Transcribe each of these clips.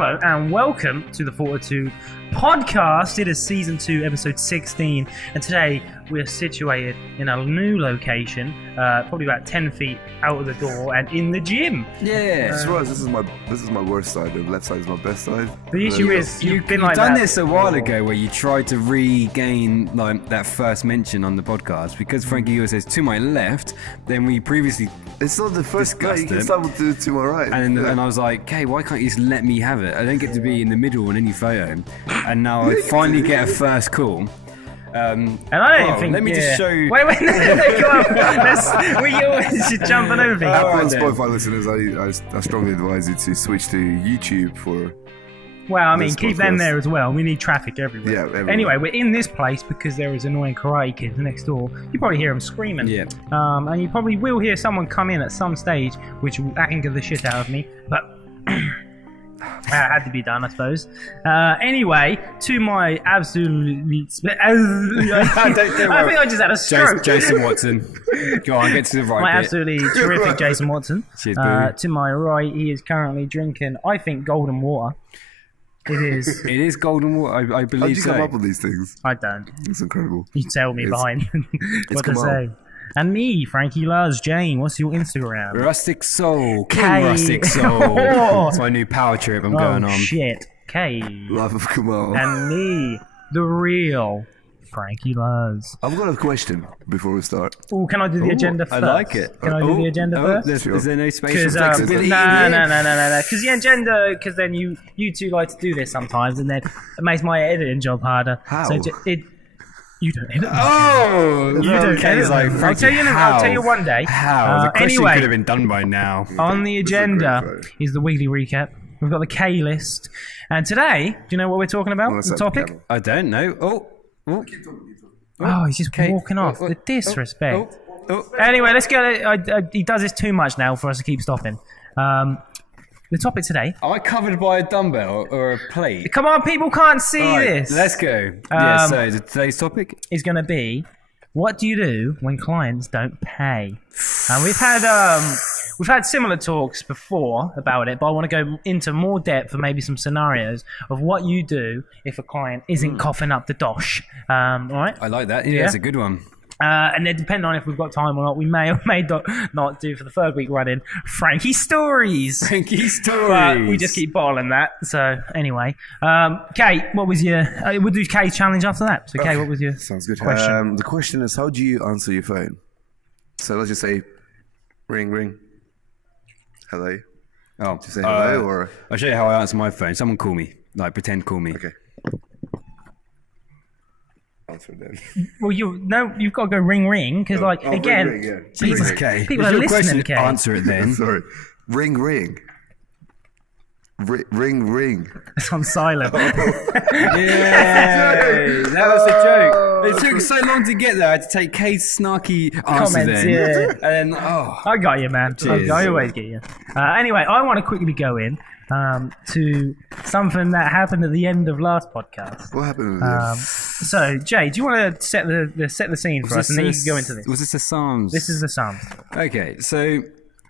Hello and welcome to the Fortitude Podcast. It is season 2, episode 16, and today we're situated in a new location, probably about 10 feet out of the door and in the gym. Yeah, this is my worst side. The left side is my best side. The issue is you've done this a while ago, where you tried to regain that first mention on the podcast because Frankie always says to my left. Then we previously it's not the first guy. You can start with to my right. And I was like, "Okay, why can't you just let me have it? I don't get to be in the middle on any photo." And now I finally get a first call. And I don't think. Let me just show you. Wait, no, go on. We always just jumping over. For Spotify listeners, I strongly advise you to switch to YouTube for. Well, I mean, keep them there as well. We need traffic everywhere. Yeah, everywhere. Anyway, we're in this place because there is annoying karate kids next door. You probably hear them screaming. Yeah. And you probably will hear someone come in at some stage, which will anger the shit out of me. But. That had to be done, I suppose. Anyway, to my absolutely... I think I just had a stroke. Jason Watson. Go on, get to the right my bit. absolutely terrific Jason Watson. Cheers, boo. To my right, he is currently drinking, I think, golden water. It is. It is golden water, I believe. How'd you come up with these things? I don't. It's incredible. You tell me behind what to say. And me, Frankie Lars Jane. What's your Instagram? Rustic Soul. K. Rustic Soul. It's my new power trip I'm going on. Oh, shit. K. Life of Kamal. And me, the real Frankie Lars. I've got a question before we start. Oh, can I do the agenda first? I like it. Can I do the agenda first? Is there no space for No. flexibility? Because the agenda, because then you two like to do this sometimes, and then it makes my editing job harder. How? So you don't edit. Oh, you don't edit. Like, I'll tell you one day. How? The question anyway, could have been done by now. On the agenda is the weekly recap. We've got the K list, and today, do you know what we're talking about? The topic? I don't know. Oh, he's just walking off. The disrespect. Anyway, let's get. He does this too much now for us to keep stopping. The topic today. Am I covered by a dumbbell or a plate? Come on, people can't see this. Let's go. So today's topic is going to be, what do you do when clients don't pay? And we've had similar talks before about it, but I want to go into more depth for maybe some scenarios of what you do if a client isn't coughing up the dosh. All right? I like that. Yeah, that's a good one. And then depending on if we've got time or not, we may or may not do for the third week running Frankie Stories. Frankie Stories. But we just keep bottling that. So anyway, Kate, what was your? We'll do Kate's challenge after that. So Kate, what was your? Sounds good. Question? The question is, how do you answer your phone? So let's just say, ring, ring. Hello. Oh, do you say hello or? I'll show you how I answer my phone. Someone call me. Like pretend call me. Okay. Answer then. Well, you've got to go ring ring because again, ring, yeah. Jesus, Kay. People are listening. Kay. Answer it then. Sorry, ring ring. Ring. It's on silent. Yeah, that was a joke. It took so long to get there. I had to take Kate's snarky answer comments. then. Yeah. And then, I got you, man. I always get you. Anyway, I want to quickly go in to something that happened at the end of last podcast. What happened with this? So, Jay, do you want to set the scene for us, and then you can go into this? Was this the Psalms? This is the Psalms. Okay, so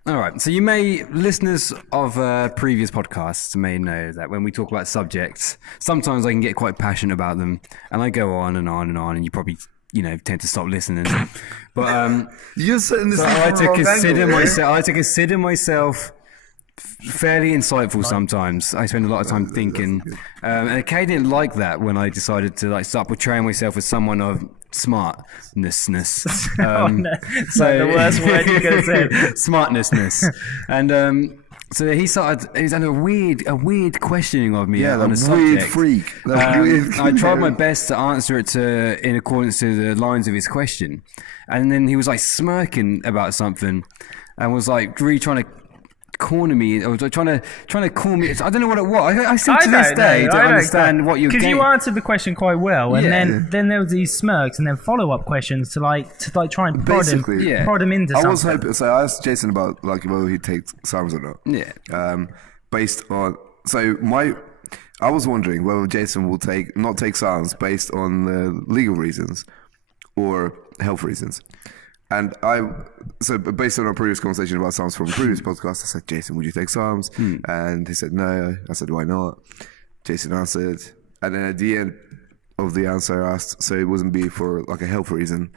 all right. So listeners of previous podcasts may know that when we talk about subjects, sometimes I can get quite passionate about them, and I go on and on and on, and you probably tend to stop listening. But you're setting this. So I had to consider myself fairly insightful sometimes. I spend a lot of time thinking, and Kay didn't like that when I decided to start portraying myself as someone of smartness. It's like the worst word you could have said. Smartness. And so he was under a weird questioning of me on a subject. Weird freak. I tried my best to answer it in accordance to the lines of his question, and then he was smirking about something, and was really trying to corner me, or trying to call me. I don't know what it was. I still to this day don't understand what you're getting. Because you answered the question quite well, and then there was these smirks, and then follow-up questions to try and prod him into something. I was hoping. So I asked Jason about whether he'd take Psalms or not. Yeah. Based on I was wondering whether Jason will not take Psalms based on legal reasons or health reasons, and so based on our previous conversation about Psalms from the previous podcast, I said, Jason, would you take Psalms? And he said no. I said, why not? Jason answered, and then at the end of the answer I asked, so it wasn't be for like a health reason.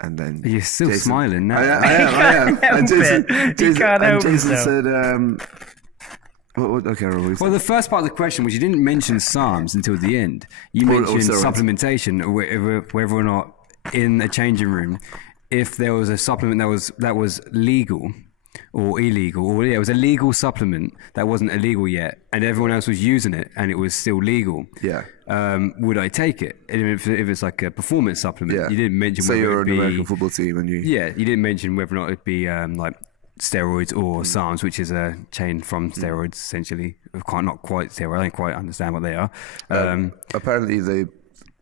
And then You're still Jason, smiling now. I am. And Jason said, okay, well, the first part of the question was you didn't mention Psalms until the end. You mentioned supplementation, whether or not in a changing room, if there was a supplement that was legal or illegal, or it was a legal supplement that wasn't illegal yet, and everyone else was using it and it was still legal. Yeah. Would I take it? And if it's like a performance supplement, you didn't mention. So you're an American football team, and you. Yeah, you didn't mention whether or not it'd be like steroids or Psalms, which is a chain from steroids, essentially. Not quite steroids. I don't quite understand what they are. Apparently, the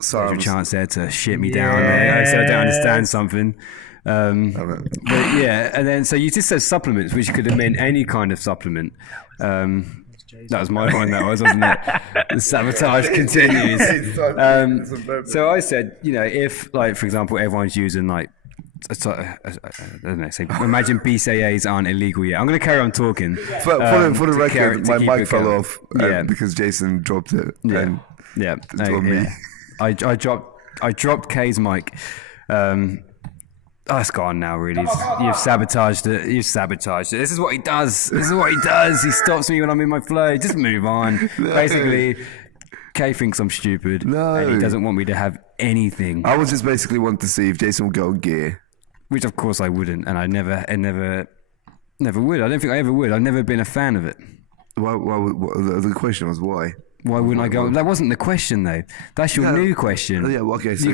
Psalms. There's a chance there to shit me down. So I don't understand something. But yeah, and then so you just said supplements, which could have meant any kind of supplement. That was my one, wasn't it? The sabotage continues. So I said, if, like, for example, everyone's using, like, I don't know, say, imagine BCAAs aren't illegal yet. I'm going to carry on talking. For the record, my mic fell off because Jason dropped it. I dropped Kay's mic. Oh, it's gone now, really. You've sabotaged it. This is what he does. He stops me when I'm in my flow. Just move on. No. Basically, Kay thinks I'm stupid. No. And he doesn't want me to have anything. I was just basically wanting to see if Jason would go on gear. Which, of course, I wouldn't. And I never would. I don't think I ever would. I've never been a fan of it. Why the question was why? Why wouldn't I go? That wasn't the question, though. That's your new question. Yeah, well, okay. So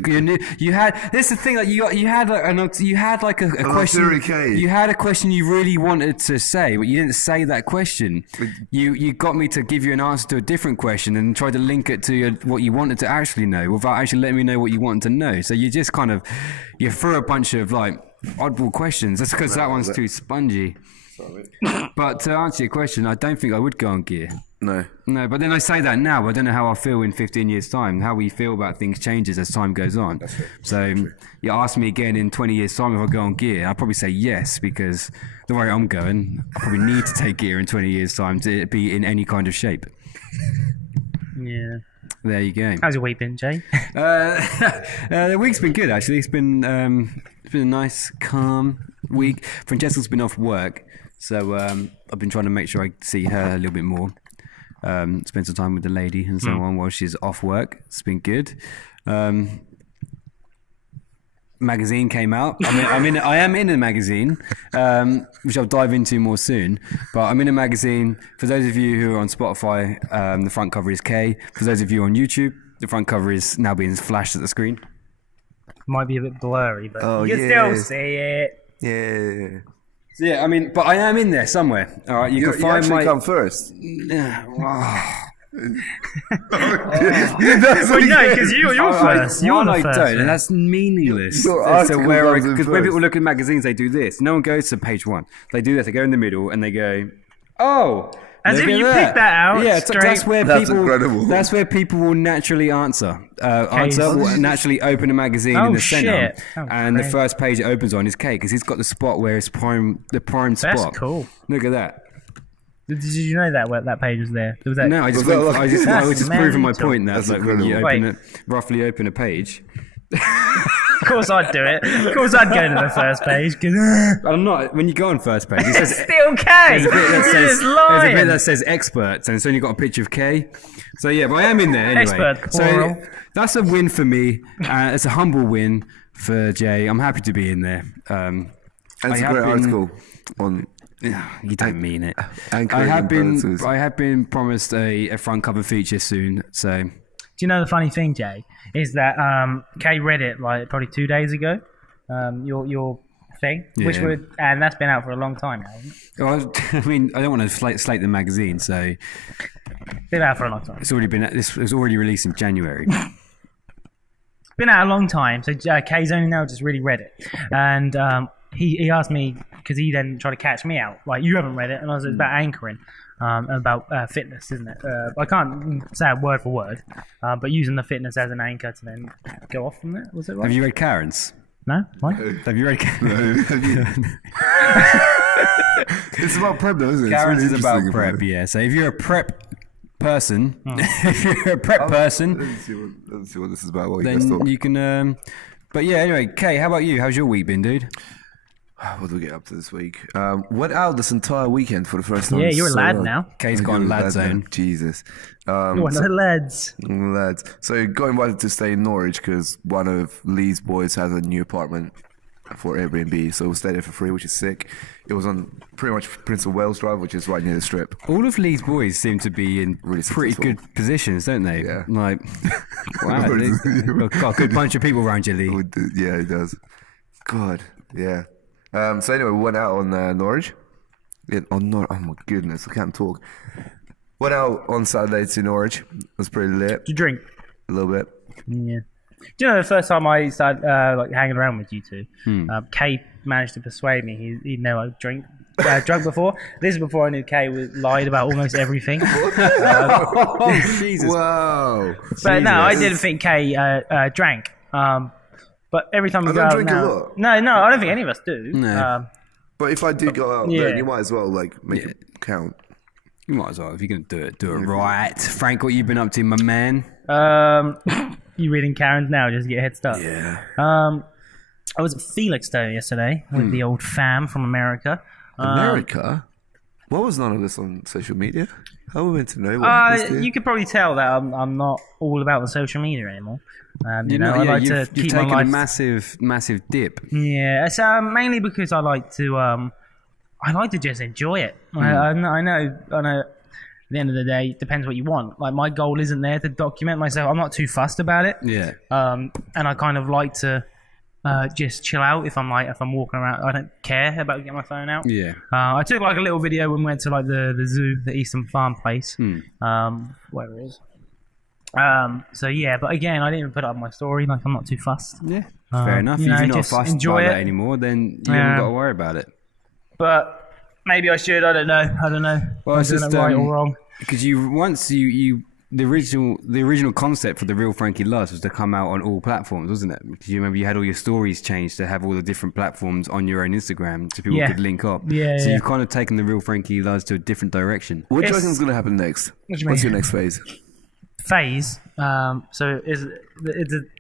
you had. This is the thing that you had like a question. You had a question you really wanted to say, but you didn't say that question. You got me to give you an answer to a different question and tried to link it to what you wanted to actually know without actually letting me know what you wanted to know. So you just kind of threw a bunch of like oddball questions. That's because that one's too spongy. Sorry. But to answer your question, I don't think I would go on gear. No, but then I say that now. I don't know how I'll feel in 15 years' time. How we feel about things changes as time goes on. That's true. So you ask me again in 20 years' time if I go on gear, I'll probably say yes, because the way I'm going, I probably need to take gear in 20 years' time to be in any kind of shape. Yeah. There you go. How's your week been, Jay? The week's been good, actually. It's been a nice, calm week. Francesca's been off work, so I've been trying to make sure I see her a little bit more. Spend some time with the lady and so on while she's off work. It's been good. Magazine came out. I am in a magazine, which I'll dive into more soon. But I'm in a magazine. For those of you who are on Spotify, the front cover is K. For those of you on YouTube, the front cover is now being flashed at the screen. Might be a bit blurry, but you can still see it. Yeah. So yeah, but I am in there somewhere. All right, you can find actually come first. Because you're first. You're the first. Don't, and that's meaningless. Because when people look at magazines, they do this. No one goes to page one. They do this. They go in the middle and they go, "Oh." As if you picked that out. Yeah, straight. That's incredible. That's where people will naturally answer. Will naturally open a magazine in the center, and the first page it opens on is K, because he's got the spot where it's the prime spot. That's cool. Look at that. Did you know that page was there? No, I was just proving my point. That's like when you roughly open a page. Of course I'd do it. Of course I'd go to the first page. I'm not. When you go on first page, it says still K. There's a bit that says experts, and it's only got a picture of K. So yeah, but I am in there anyway. Expert. So that's a win for me. It's a humble win for Jay. I'm happy to be in there. It's a great article on. You don't mean it. I have been promised a front cover feature soon. So. Do you know the funny thing, Jay, is that Kay read it like probably 2 days ago. Your thing, and that's been out for a long time now. Well, I don't want to slate the magazine, so been out for a long time. It's already released in January. Been out a long time, so Kay's only now just really read it, and he asked me because he then tried to catch me out, like you haven't read it, and I was about anchoring. About fitness, isn't it? I can't say it word for word, but using the fitness as an anchor to then go off from there. Was it right? Have you read Karen's? No? Why? Have you read It's about prep, though, isn't it? Karen's It's is really about interesting prep, it. yeah. So if you're a prep person, if you're a prep person, Let's see what this is about. What you guys then thought. you can. But yeah, anyway, Kay, how about you? How's your week been, dude? What do we get up to this week? Went out this entire weekend for the first time. Yeah, you're a so lad long. now. Kay's gone lad zone. Jesus. You're one of the lads. Lads. So got invited to stay in Norwich because one of Lee's boys has a new apartment for Airbnb. So we stayed there for free, which is sick. It was on pretty much Prince of Wales Drive, which is right near the Strip. All of Lee's boys seem to be in Really pretty successful. good positions, don't they? Yeah. Like, wow, they've got a good bunch of people around you, Lee. Yeah, he does. God, yeah. So anyway, we went out on Norwich. Yeah, oh my goodness, I can't talk. Went out on Saturday to Norwich. It was pretty lit. Do you drink? A little bit. Yeah. Do you know the first time I started like hanging around with you two, Kay managed to persuade me he'd never drunk before. This is before I knew Kay lied about almost everything. Oh, Jesus. Wow. But no, I didn't think Kay drank. But every time we I go don't out drink a now, lot. no, I don't think any of us do. No. But if I do go out, Yeah. then you might as well like make it count. You might as well, if you're going to do it right. Frank, what you been up to, my man? You reading Karen's now just to get a head start? Yeah. I was at Felixstowe yesterday with the old fam from America. America? Why was none of this on social media? How are we meant to know what this is? You could probably tell that I'm not all about the social media anymore. I You've like to you've keep my taken life. a massive dip. Yeah, it's mainly because I like to just enjoy it. I know. At the end of the day, it depends what you want. Like my goal isn't there to document myself. I'm not too fussed about it. Yeah. And I kind of like to just chill out if I'm walking around. I don't care about getting my phone out. Yeah. I took like a little video when we went to like the zoo, the Eastern Farm place, whatever it is. So yeah, but again, I didn't even put it up on my story. Like I'm not too fussed. Yeah. Fair enough. you If know, you're not just fussed enjoy about it. that anymore, then you haven't got to worry about it. But maybe I should. I don't know. Well, it's I'm doing just it right or wrong. because the original concept for the Real Frankie Loves was to come out on all platforms, wasn't it? Because you remember you had all your stories changed to have all the different platforms on your own Instagram so people Yeah. could link up. Yeah, So yeah. you've kind of taken the Real Frankie Loves to a different direction. What do you It's- reckon is going to happen next? What do you What's mean? your next phase? Phase. So is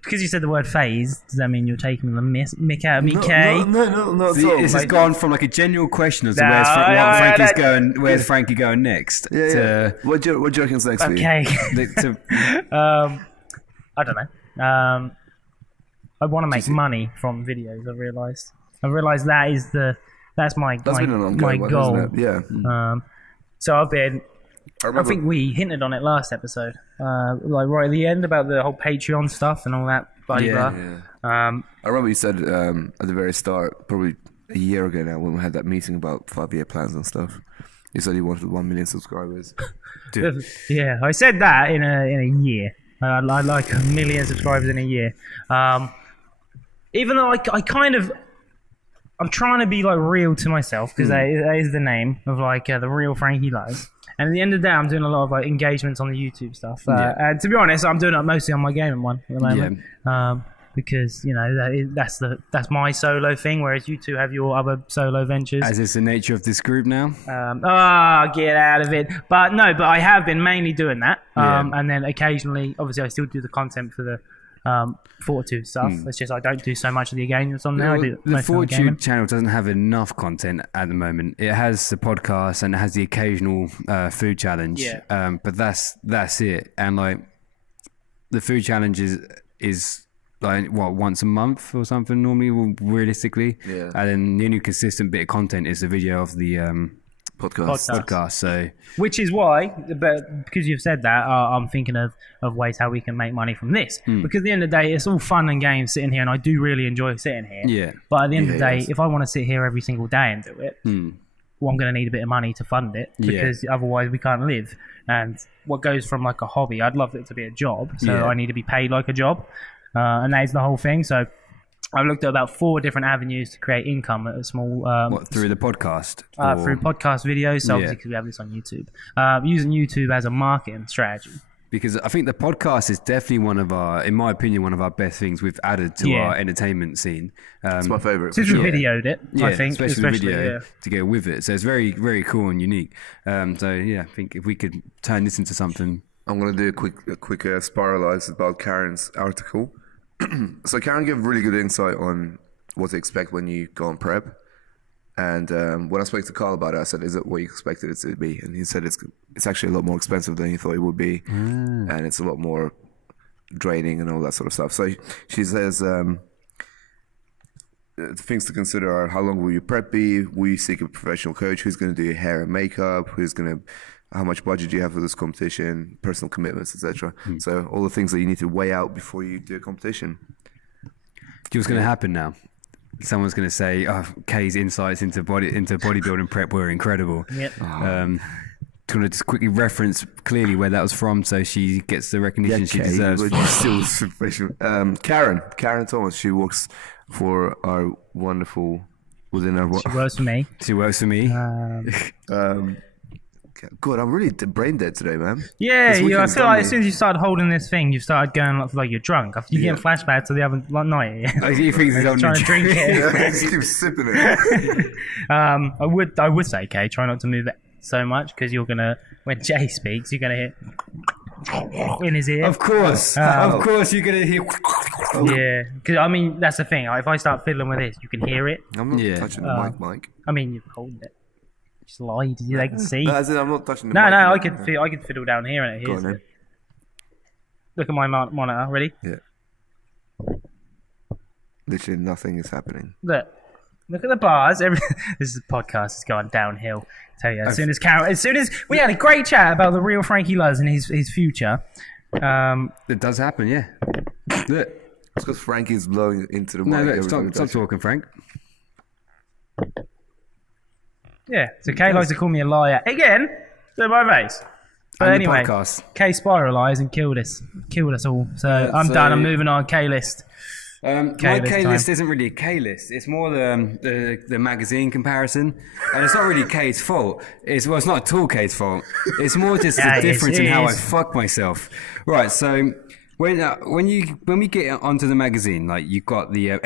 because you said the word phase? Does that mean you're taking the mick out of me, Kay? No. See, this has gone from like a general question as to where's where's Frankie going next? Yeah. What do you reckon is next for you? Okay. To I don't know. I want to make money from videos. I realised that's my That's been an my ongoing one, goal. hasn't it? Yeah. So I've been. I I remember, think we hinted on it last episode, like right at the end about the whole Patreon stuff and all that. Blah, Yeah. blah. I remember you said at the very start, probably a year ago now, when we had that meeting about 5-year plans and stuff. You said you wanted 1 million subscribers. Yeah, I said that in a year. I like 1 million subscribers in a year. Even though I'm trying to be like real to myself because that is the name of like the Real Frankie Loves. And at the end of the day, I'm doing a lot of like engagements on the YouTube stuff. And to be honest, I'm doing it mostly on my gaming one at the moment. Because you know that's my solo thing, whereas you two have your other solo ventures. as is the nature of this group now. Get out of it. But I have been mainly doing that. Yeah. And then occasionally, obviously, I still do the content for the Fortitude stuff. It's just I don't do so much of the engagements on there. I do The most of the gaming. Fortitude channel doesn't have enough content at the moment. It has the podcast and it has the occasional food challenge. Yeah. But that's it. And like the food challenge is like once a month or something normally, realistically. Yeah. And then the only consistent bit of content is the video of the podcast. So Which is why, but because you've said that, I'm thinking of ways how we can make money from this. Because at the end of the day, it's all fun and games sitting here, and I do really enjoy sitting here. yeah. But at the end of the day, yes. if I want to sit here every single day and do it, well, I'm going to need a bit of money to fund it because otherwise we can't live. And what goes from like a hobby, I'd love it to be a job, so Yeah. I need to be paid like a job, and that is the whole thing. So I've looked at about 4 different avenues to create income at a small What, through the podcast? through podcast videos. So Yeah. obviously, because we have this on YouTube, using YouTube as a marketing strategy. because I think the podcast is definitely in my opinion, one of our best things we've added to our entertainment scene. It's my favourite. Since we videoed it, I think. Especially the video to go with it. So it's very, very cool and unique. So yeah, I think if we could turn this into something. I'm going to do a quick spiralize about Karen's article. So Karen gave really good insight on what to expect when you go on prep. And when I spoke to Carl about it, I said, "Is it what you expected it to be?" And he said, "It's actually a lot more expensive than you thought it would be, and it's a lot more draining and all that sort of stuff." So she says, things to consider are: how long will your prep be? Will you seek a professional coach? Who's going to do your hair and makeup? How much budget do you have for this competition? Personal commitments, etc. So all the things that you need to weigh out before you do a competition. Do you know what's going to happen now? Someone's going to say, "Oh, Kay's insights into bodybuilding prep were incredible." Yep. Do you want to just quickly reference clearly where that was from, so she gets the recognition she deserves? Still sufficient. Karen Thomas. She works for our wonderful within our. She works for me. She works for me. God, I'm really brain dead today, man. Yeah, I feel like as soon as you started holding this thing, you started going like you're drunk. You get flashbacks to the other night. You think he's trying to drink it. Yeah, just keep sipping it. I would say, Kay, try not to move it so much because you're gonna, when Jay speaks, you're gonna hear in his ear. Of course, you're gonna hear. Yeah, because I mean that's the thing. If I start fiddling with this, you can hear it. I'm not touching the mic, Mike. I mean, you're holding it. Just lie, they can see. No, as in I'm not touching the No, mic. I could fiddle down here and it hears it. Look at my monitor. Ready? Yeah. Literally nothing is happening. Look at the bars. This podcast is going downhill. I tell you, as soon as we had a great chat about the real Frankie Luz and his future. It does happen, yeah. Look. It's because Frankie's blowing into the mic. No, look, stop talking, Frank. Yeah, so Kay likes to call me a liar again to my face. But And anyway, Kay spiralised and killed us all. So I'm done. I'm moving on. K list. My K list isn't really a K list. It's more the magazine comparison, and it's not really K's fault. It's not at all K's fault. It's more just the difference in how I fuck myself. Right. So when we get onto the magazine, like you've got the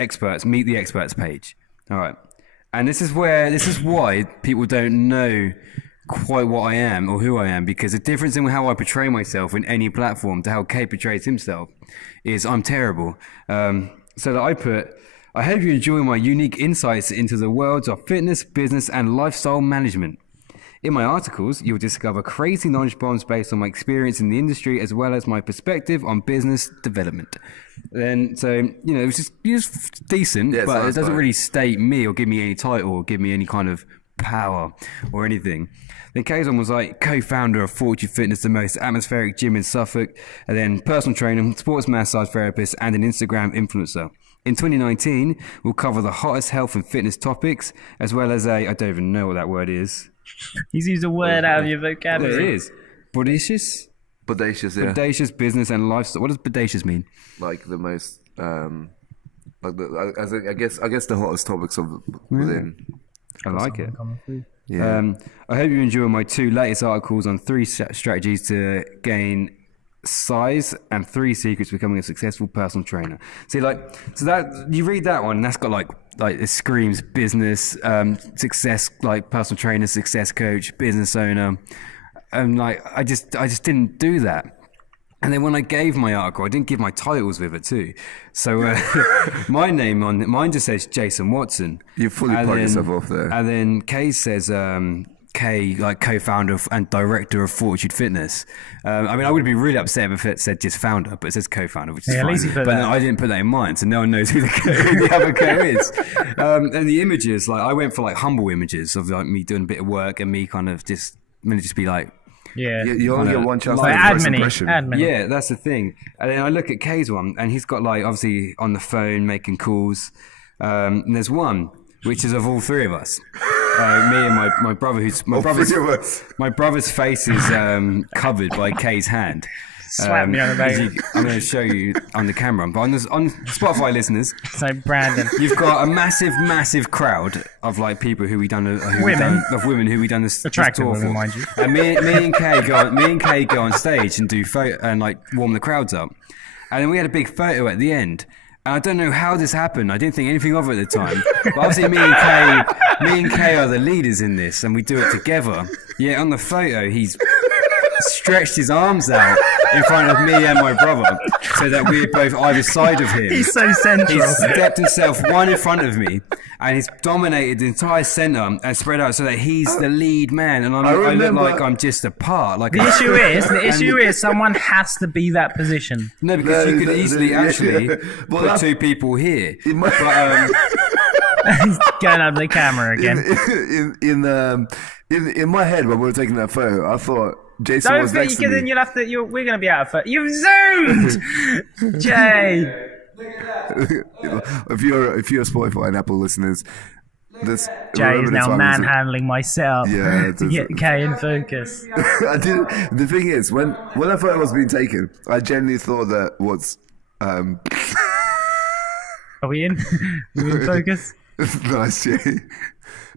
meet the experts page. All right. And this is why people don't know quite what I am or who I am, because the difference in how I portray myself in any platform to how Kay portrays himself is I'm terrible. So that I hope you enjoy my unique insights into the worlds of fitness, business, and lifestyle management. In my articles, you'll discover crazy knowledge bombs based on my experience in the industry as well as my perspective on business development. Then, so, it's just decent, but it doesn't really state me or give me any title or give me any kind of power or anything. Then Kazon was like co-founder of Fortitude Fitness, the most atmospheric gym in Suffolk, and then personal trainer, sports massage therapist, and an Instagram influencer. In 2019, we'll cover the hottest health and fitness topics, as well as I don't even know what that word is. He's used a word out of your vocabulary. It is. Bodacious? Bodacious, yeah. Bodacious business and lifestyle. What does bodacious mean? Like the most, I guess the hottest topics of within. I like it. Yeah. I hope you enjoy my 2 latest articles on 3 strategies to gain size and 3 secrets to becoming a successful personal trainer. See, so that you read that one, and that's got like it screams business, success, like personal trainer, success coach, business owner, and I just didn't do that. And then when I gave my article, I didn't give my titles with it too. So mine just says Jason Watson. You fully part yourself off there. And then Kay says Kay, like co-founder and director of Fortitude Fitness. I would be really upset if it said just founder, but it says co-founder, which is fine. But I didn't put that in mind, so no one knows who the other co is. And the images, I went for humble images of me doing a bit of work and me kind of just be like. Yeah, you only get one chance. Admin. Yeah, that's the thing. And then I look at Kay's one, and he's got obviously on the phone making calls. And there's one which is of all 3 of us. Me and my brother, my brother's face is covered by Kay's hand. Slap me on the back. I'm going to show you on the camera, but on Spotify listeners, So Brandon, you've got a massive crowd of like people who we done women who we done this attractive tour women, for. mind you. And me and Kay go on stage and do photo and like warm the crowds up, and then we had a big photo at the end. And I don't know how this happened. I didn't think anything of it at the time. But obviously, me and Kay are the leaders in this, and we do it together. Yeah, on the photo, he's stretched his arms out in front of me and my brother, so that we're both either side of him. He's so central. He's stepped himself one in front of me, and he's dominated the entire centre and spread out so that he's the lead man, and I look like I'm just a part. Like The issue is, someone has to be that position. no, because you could easily actually Well, put two people here. In my, He's going up the camera again. in my head when we were taking that photo, I thought Jason Don't was think, next to because me. then you'll have to. We're going to be out of it. You've zoomed, Jay. if you're Spotify and Apple listeners, this Jay is now remember the time was- manhandling my setup Yeah, to get Kay in focus. I did. The thing is, when that photo was being taken, I genuinely thought that was Are we in? Are we in focus? nice, Jay.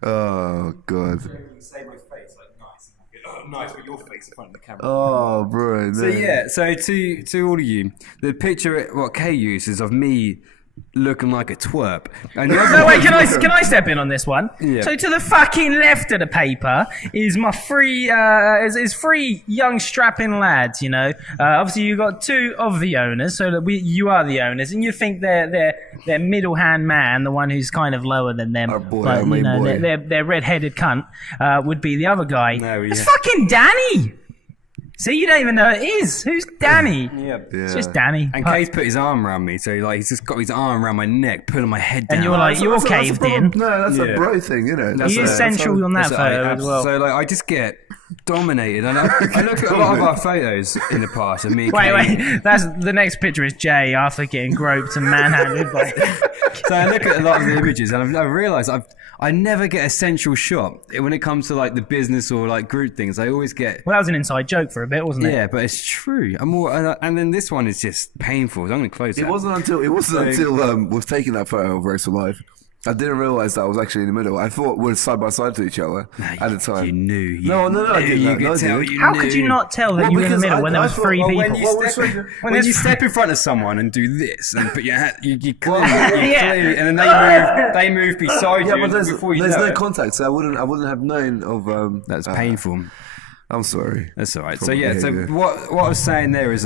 Oh god. Say my face like nice. Oh, nice with your face in front of the camera. Oh, bro. No. So yeah, so to all of you, the picture what Kay uses of me looking like a twerp. And the other No, wait, one- can I step in on this one? Yeah. So to the fucking left of the paper is my three young strapping lads, you know. Obviously you got two of the owners, so that you are the owners, and you think they're middle hand man, the one who's kind of lower than them. Our boy, but our main boy. their red-headed cunt would be the other guy. No, It's yeah. fucking Danny. See, you don't even know who it is. Who's Danny? Yeah. It's just Danny. And Kay's put his arm around me, so like he's just got his arm around my neck, pulling my head down. And you're like, you're caved in. No, that's Yeah. a bro thing, you know. He is central on that So photo as well. So like I just get dominated, and I look at a lot of our photos in the past, and me and Kay, Wait. That's the next picture is Jay after getting groped and manhandled by. So I look at a lot of the images, and I've realised I never get a central shot when it comes to like the business or like group things. I always get. Well, that was an inside joke for a bit, wasn't it? Yeah, but it's true. And then this one is just painful. So I'm going to close It wasn't until we've taken that photo of Race for Life. I didn't realise that I was actually in the middle. I thought we were side by side to each other at the time. You knew. No, I didn't. You No, could I tell. didn't. You How knew. could you not tell that Well, you were in the because middle when there I was thought- three well, people? When you step in front of someone and do this, and put your hand, you clearly, Yeah. and then they move beside Yeah, you but there's before you no know it. contact, so I wouldn't have known of. That's painful. I'm sorry. That's all right. So Probably, yeah. So yeah. what I was saying there is,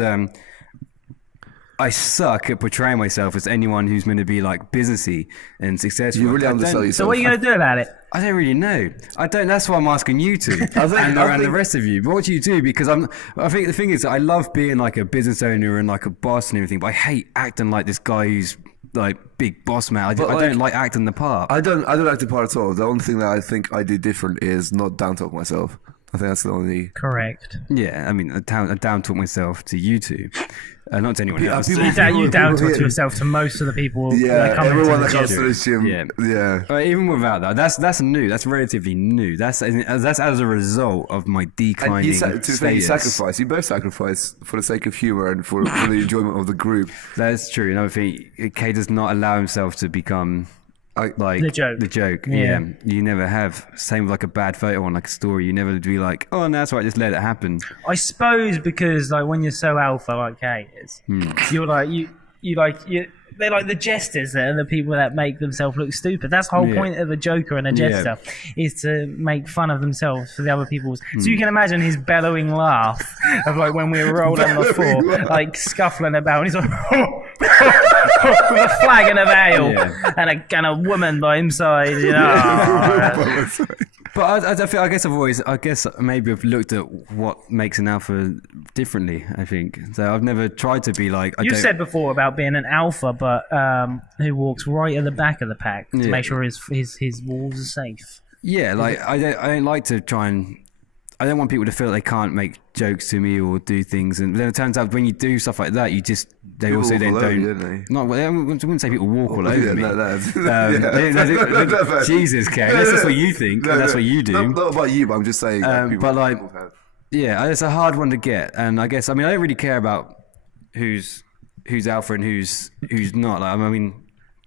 I suck at portraying myself as anyone who's going to be like businessy and successful. You really I undersell don't- yourself. So what are you going to do about it? I don't really know. I don't. That's why I'm asking you two and the rest of you. But what do you do? Because I think the thing is, that I love being like a business owner and like a boss and everything. But I hate acting like this guy who's like big boss man. I don't like acting the part. I don't like the part at all. The only thing that I think I did different is not down talk myself. I think that's the only. Correct. Yeah, I mean, I down talk myself to you two, not to anyone else. people- You down people talk here- to yourself to most of the people that Yeah, come everyone into that the comes gym. to the gym. Yeah. Yeah. Even without that, that's new. That's relatively new. That's as a result of my And declining you status. sacrifice. You both sacrifice for the sake of humor and for the enjoyment of the group. That's true. Another thing, Kay does not allow himself to become like The joke. The joke. Yeah. Yeah. You never have. Same with like a bad photo on like a story. You never be like, oh, no, that's right. Just let it happen. I suppose because like when you're so alpha like Kay is, you're like they're like the jesters that are the people that make themselves look stupid. That's the whole Yeah. point of a joker and a jester is to make fun of themselves for the other people's. So you can imagine his bellowing laugh of like when we were rolled on the floor, like scuffling about, and he's like with a flagon of ale and a woman by his side. You know. But I guess maybe I've looked at what makes an alpha differently. I think so. I've never tried to be like. You said before about being an alpha, but who walks right at the back of the pack to make sure his walls are safe. Yeah, like I don't like to try and. I don't want people to feel they can't make jokes to me or do things, and then it turns out when you do stuff like that, they People also walk then all over don't. you, don't they? Not, well, I wouldn't say people walk all over Yeah, me. no, Jesus, Kay, that's what you think. And that's what you do. Not about you, but I'm just saying. But like, Yeah, it's a hard one to get, and I guess I don't really care about who's alpha and who's not. Like, I mean,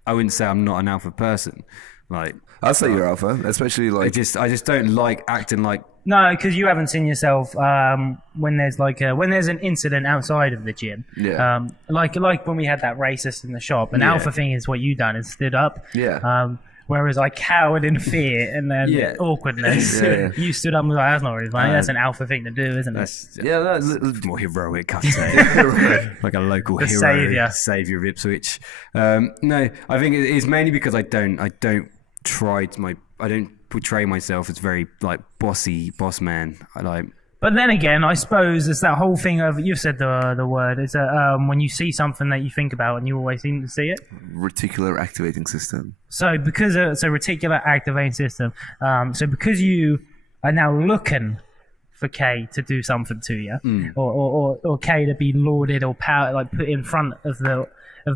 I wouldn't say I'm not an alpha person. Like, I'd say you're alpha, especially like. I just don't like acting like. No, because you haven't seen yourself when there's when there's an incident outside of the gym. Yeah. Like when we had that racist in the shop. An alpha thing is what you done is stood up. Yeah. Whereas I cowered in fear and then awkwardness. Yeah. You stood up and was like, "That's not really funny. That's an alpha thing to do, isn't it?" That's more heroic, I'd say. Like a local hero, savior of Ipswich. No, I think it's mainly because I don't portray myself as very like bossy boss man. But then again, I suppose it's that whole thing of, you've said the word, it's when you see something that you think about and you always seem to see it. Reticular activating system. So because it's a reticular activating system, so because you are now looking for Kay to do something to you, or Kay to be lauded or put in front of the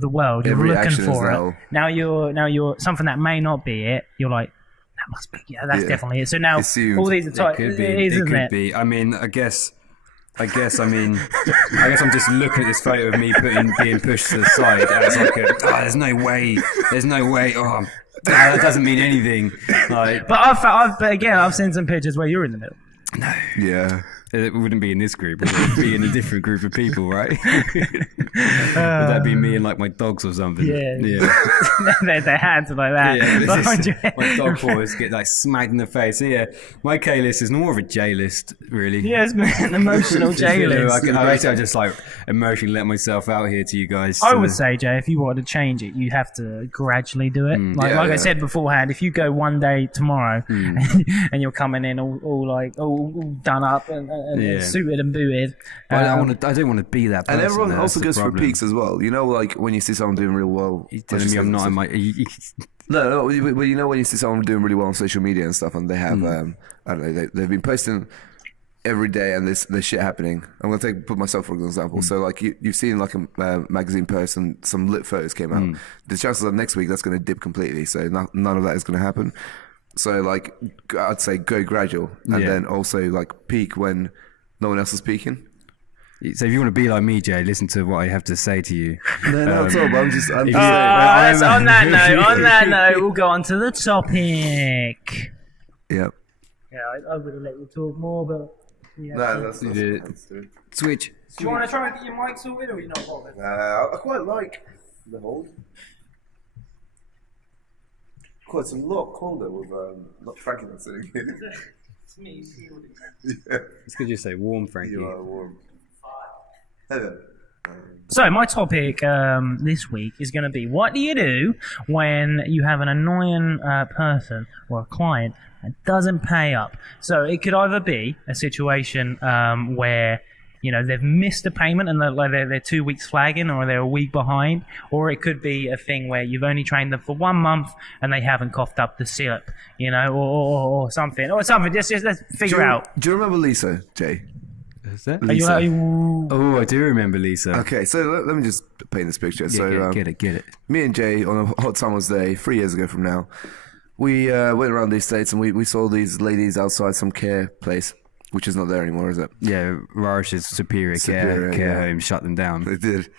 world, you're looking for it. Now you're something that may not be it. You're like, that must be, that's definitely it. So now all these are it could be. I guess I'm just looking at this photo of me being pushed to the side, and it's like, there's no way. Oh, that doesn't mean anything. Like, but I've seen some pictures where you're in the middle. No. Yeah. It wouldn't be in this group. It would be in a different group of people, right? Would that be me and like my dogs or something? Yeah. their hands are like that. Yeah, my dog paws get like smacked in the face. So, yeah, my K list is more of a J list, really. Yeah, it's an emotional J list. I just like emotionally let myself out here to you guys. I would say, Jay, if you wanted to change it, you have to gradually do it. I said beforehand, if you go one day tomorrow and you're coming in all done up and suited and booted. I don't want to be that person. And everyone also goes through peaks as well. You know, like when you see someone doing real well. You're telling me I'm not in my... No, but you know when you see someone doing really well on social media and stuff, and they have, I don't know, they've been posting every day and there's shit happening. I'm going to put myself for example. So like you've seen like a magazine post and some lit photos came out. The chances are next week that's going to dip completely. So none of that is going to happen. So like I'd say go gradual and then also like peak when no one else is peaking. So if you want to be like me, Jay, listen to what I have to say to you. No, not at all. But I'm just saying. On that note, we'll go on to the topic. Yep. Yeah, I would have let you talk more, but no, that's switch. Do you want to try and get your mic sorted, or are you not bothered? I quite like the hold. It's a lot colder with not Frankie not sitting here. It's me. Yeah. It's good you say warm, Frankie. You are warm. Hello. So my topic this week is going to be, what do you do when you have an annoying person or a client that doesn't pay up? So it could either be a situation where they've missed a payment and they're 2 weeks flagging, or they're a week behind, or it could be a thing where you've only trained them for 1 month and they haven't coughed up the syrup, or something. Just let's figure out. Do you remember Lisa, Jay? Is that Lisa? Oh, I do remember Lisa. Okay, so let me just paint this picture. Get it. Me and Jay on a hot summer's day 3 years ago from now, we went around these states and we saw these ladies outside some care place. Which is not there anymore, is it? Yeah, Rarish's Superior Care Home shut them down. They did.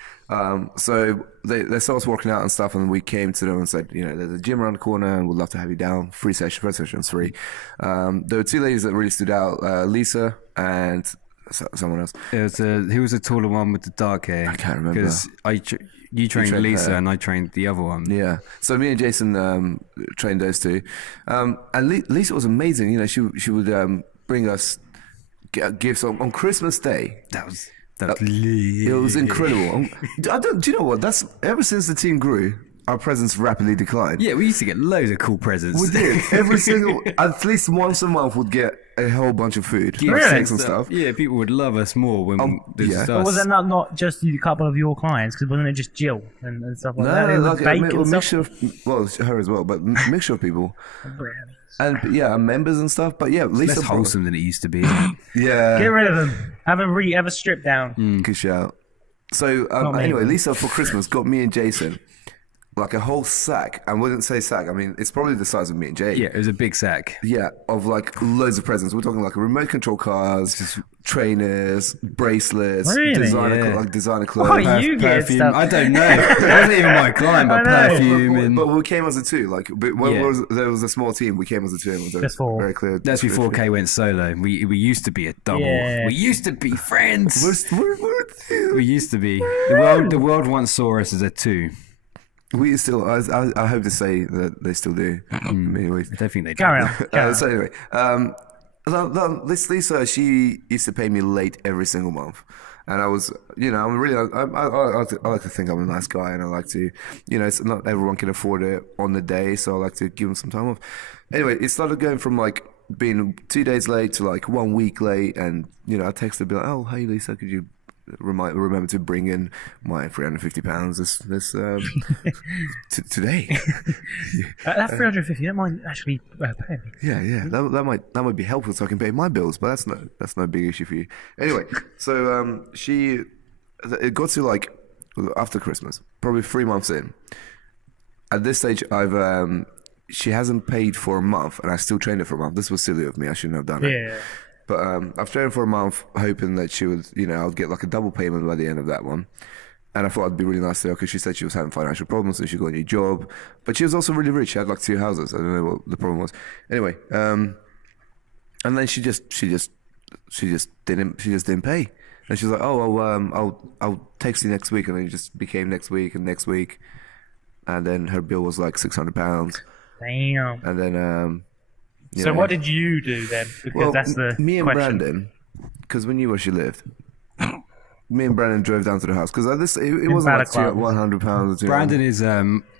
So they saw us walking out and stuff, and we came to them and said, there's a gym around the corner, and we'd love to have you down. Free session, first session's free. There were two ladies that really stood out, Lisa and someone else. Who was the taller one with the dark hair? I can't remember. Because you trained Lisa, and I trained the other one. Yeah. So me and Jason trained those two, and Lisa was amazing. She would bring us gifts on Christmas Day. That was it was incredible. Do you know what? That's ever since the team grew, our presents rapidly declined. Yeah, we used to get loads of cool presents. We did. Every single, at least once a month, would get a whole bunch of food, really? and stuff. Yeah, people would love us more when But was it not just a couple of your clients? Because wasn't it just Jill and stuff like that? A mixture of, her as well, but mixture of people. And members and stuff. But yeah, Lisa, less wholesome than it used to be. Yeah, get rid of them. Have a strip down. Good shout. So anyway, Lisa for Christmas got me and Jason like a whole sack. I wouldn't say sack. I mean, it's probably the size of me and Jay. Yeah, it was a big sack. Yeah, of like loads of presents. We're talking like remote control cars, trainers, bracelets, Really? designer clothes. What you get Perfume. stuff? I don't know. It wasn't even my client, but I know. perfume and. But we came as a two. Like, when Yeah. there was a small team, we came as a two. And it was Before. very clear. That's before Kay went solo. We used to be a double. Yeah. We used to be friends. We're We used to be. The world once saw us as a two. we still. I hope to say that they still do. Anyways. I don't think they do. Carry on. So anyway, Lisa, she used to pay me late every single month. And I was, I'm really, I like to think I'm a nice guy, and I like to, it's not everyone can afford it on the day, so I like to give them some time off. Anyway, it started going from like being 2 days late to like 1 week late, and I texted, be like, oh, hey Lisa, could you remember to bring in my £350 today? That 350, that might actually pay me. Yeah, that might be helpful so I can pay my bills, but that's no big issue for you. Anyway, so it got to like after Christmas, probably 3 months in. At this stage, she hasn't paid for a month, and I still trained her for a month. This was silly of me. I shouldn't have done it. Yeah. But I've trained her for a month, hoping that she would, I'll get like a double payment by the end of that one. And I thought it'd be really nice to her because she said she was having financial problems and she got a new job. But she was also really rich. She had like 2 houses. I don't know what the problem was. Anyway, and then she just didn't pay. And she was like, oh, I'll text you next week. And then it just became next week and next week. And then her bill was like £600. Damn. And then So what did you do then? Because that's the me and question. Brandon, because we knew where she lived. Me and Brandon drove down to the house because it wasn't like Balaclava. £100 or £200. Brandon is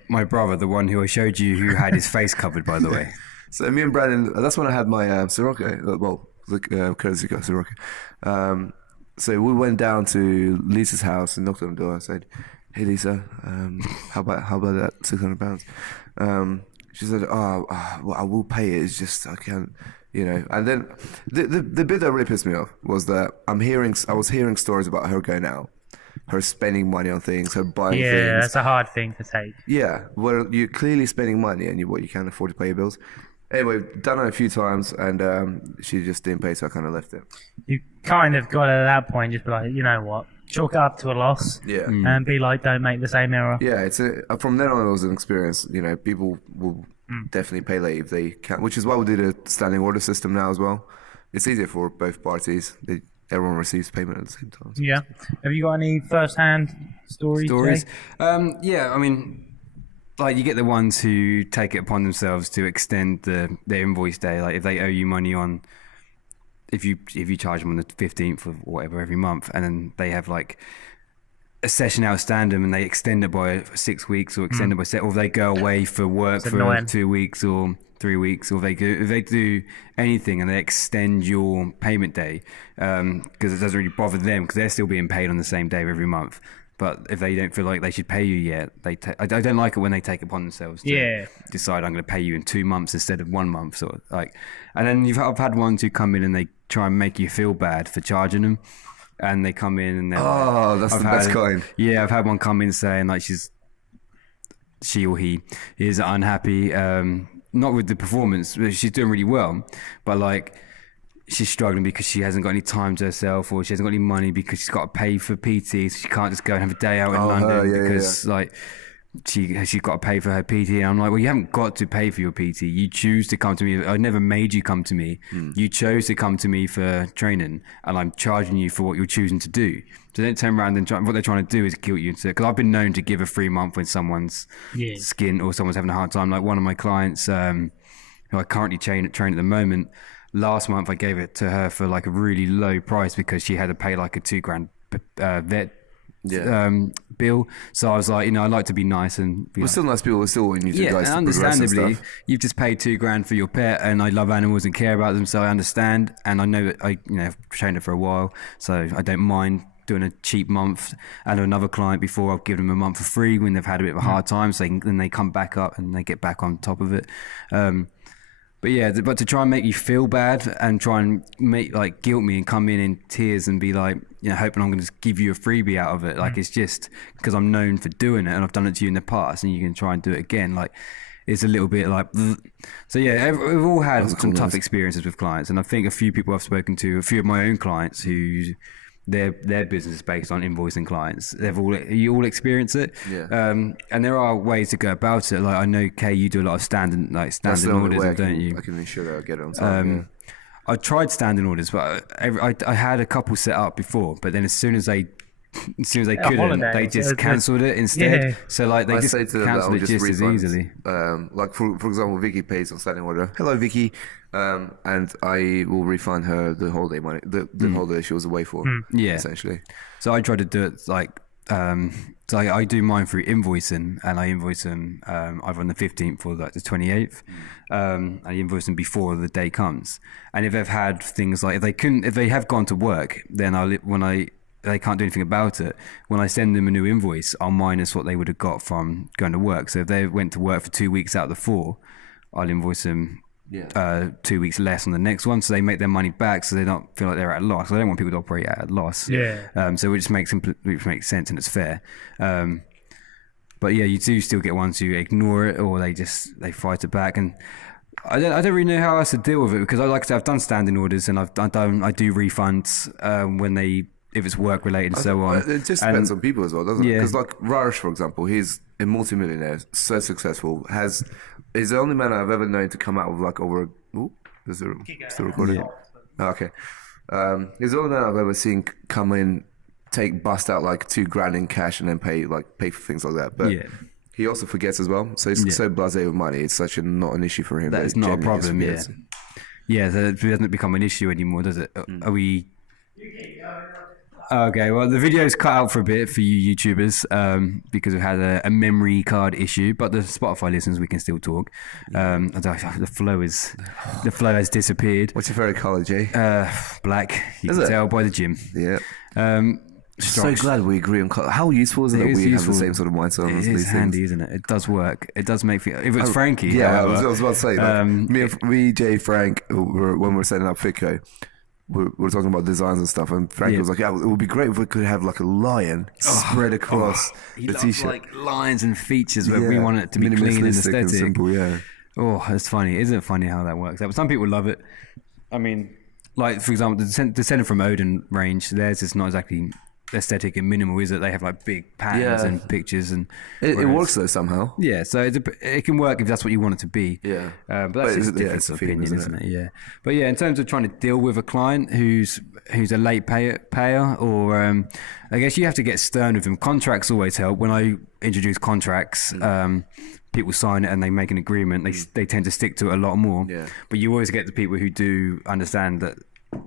my brother, the one who I showed you, who had his face covered, by the way. So me and Brandon, that's when I had my Sirocco, courtesy car Sirocco. So we went down to Lisa's house and knocked on the door. I said, "Hey Lisa, how about that £600?" She said, well, I will pay it. It's just I can't, And then the bit that really pissed me off was that I was hearing stories about her going out, her spending money on things, her buying things. Yeah, that's a hard thing to take. Yeah, well, you're clearly spending money and you can't afford to pay your bills. Anyway, done it a few times, and she just didn't pay, so I kind of left it. You kind of got at that point, just be like, you know what, chalk it up to a loss, Yeah. and be like, don't make the same error. Yeah, from then on it was an experience. People will definitely pay late if they can, which is why we did a standing order system now as well. It's easier for both parties. Everyone receives payment at the same time. Yeah. Have you got any first-hand stories? Stories? Jay? Yeah, I mean, like you get the ones who take it upon themselves to extend their invoice day. Like if they owe you money on, if you charge them on the 15th or whatever every month, and then they have like a session outstanding and they extend it by 6 weeks or extend it by or they go away for work for annoying. 2 weeks or 3 weeks, or if they do anything and they extend your payment day, because it doesn't really bother them because they're still being paid on the same day every month. But if they don't feel like they should pay you yet, I don't like it when they take it upon themselves to decide I'm going to pay you in 2 months instead of 1 month. Sort of like, and then I've had ones who come in and they try and make you feel bad for charging them, and they come in and they're like, That's the best kind. Yeah, I've had one come in saying like she or he is unhappy, not with the performance. She's doing really well, but like she's struggling because she hasn't got any time to herself, or she hasn't got any money because she's got to pay for PT, so she can't just go and have a day out in London because like she's got to pay for her PT. And I'm like, well, you haven't got to pay for your PT. You choose to come to me. I never made you come to me. You chose to come to me for training, and I'm charging you for what you're choosing to do. So don't turn around and what they're trying to do is guilt you into. Because I've been known to give a free month when someone's skin or someone's having a hard time. Like one of my clients, who I currently train at the moment. Last month I gave it to her for like a really low price because she had to pay like a $2,000 vet bill. So I was like, I'd like to be nice and We're still nice people. We're still wanting you to guys to progress and understandably, stuff. you've just paid $2,000 for your pet, and I love animals and care about them, so I understand. And I know that I've trained it for a while, so I don't mind doing a cheap month. And another client before, I've given them a month for free when they've had a bit of a hard time, so then they come back up and they get back on top of it. But yeah, but to try and make you feel bad and try and make like guilt me and come in tears and be like, hoping I'm going to just give you a freebie out of it. Like it's just because I'm known for doing it and I've done it to you in the past and you can try and do it again. Like it's a little bit like, so yeah, we've all had some tough experiences with clients. And I think a few people I've spoken to, a few of my own clients who their business is based on invoicing clients. You all experience it. Yeah. And there are ways to go about it. Like I know, Kay, you do a lot of standing orders, don't you? I can ensure that I get it on time. I tried standing orders, but I had a couple set up before, but then as soon as they couldn't, they just cancelled it instead. Yeah. So like they just cancelled it just as easily. Like for example, Vicky pays on standing order. Hello, Vicky. And I will refund her the holiday money, the holiday she was away for. Yeah, essentially. So I tried to do it like, so I do mine through invoicing, and I invoice them either on the 15th or like the 28th. I invoice them before the day comes. And if they've had things like if they have gone to work, then they can't do anything about it. When I send them a new invoice, I'll minus what they would have got from going to work. So if they went to work for 2 weeks out of the 4, I'll invoice them 2 weeks less on the next one, so they make their money back, so they don't feel like they're at a loss. I don't want people to operate at a loss. So it makes sense and it's fair. But yeah, you do still get ones who ignore it or they fight it back, and I don't really know how else to deal with it because I've done standing orders and I do refunds if it's work related and so on. It just depends on people as well, doesn't it? Because like Rarish, for example, he's a multimillionaire, so successful, he's the only man I've ever known to come out with like over. Is it still recording? Yeah. Oh, okay. He's the only man I've ever seen come in, bust out like $2,000 in cash and then pay for things like that. But he also forgets as well. So he's so blasé with money. It's not an issue for him. That's not a problem. Yeah. So it doesn't become an issue anymore, does it? Are we? Okay, well, the video's cut out for a bit for you YouTubers because we've had a memory card issue, but the Spotify listeners, we can still talk. The flow has disappeared. What's your favorite color, Jay? Black. You can tell by the gym. Yeah. So glad we agree on color. How useful is it that we have the same sort of mindset on these things? It's handy, isn't it? It does work. It does make if it's Frankie. Yeah, however, I was about to say that. Me, Jay, Frank, when we're setting up Fitco, we're talking about designs and stuff, and Frank was like, "Yeah, it would be great if we could have like a lion spread across the t-shirt." Like lines and features where we want it to be clean and aesthetic. And simple, Oh, it's funny. Isn't it funny how that works? But some people love it. I mean, like for example, the Descendant from Odin range, theirs is not exactly aesthetic and minimal, is it? They have like big patterns and pictures, and it works though somehow. Yeah, so it can work if that's what you want it to be. Yeah, but that's just a difference of opinion, isn't it? Yeah, but yeah, in terms of trying to deal with a client who's a late payer, or I guess you have to get stern with them. Contracts always help. When I introduce contracts, people sign it and they make an agreement. They tend to stick to it a lot more. Yeah, but you always get the people who do understand that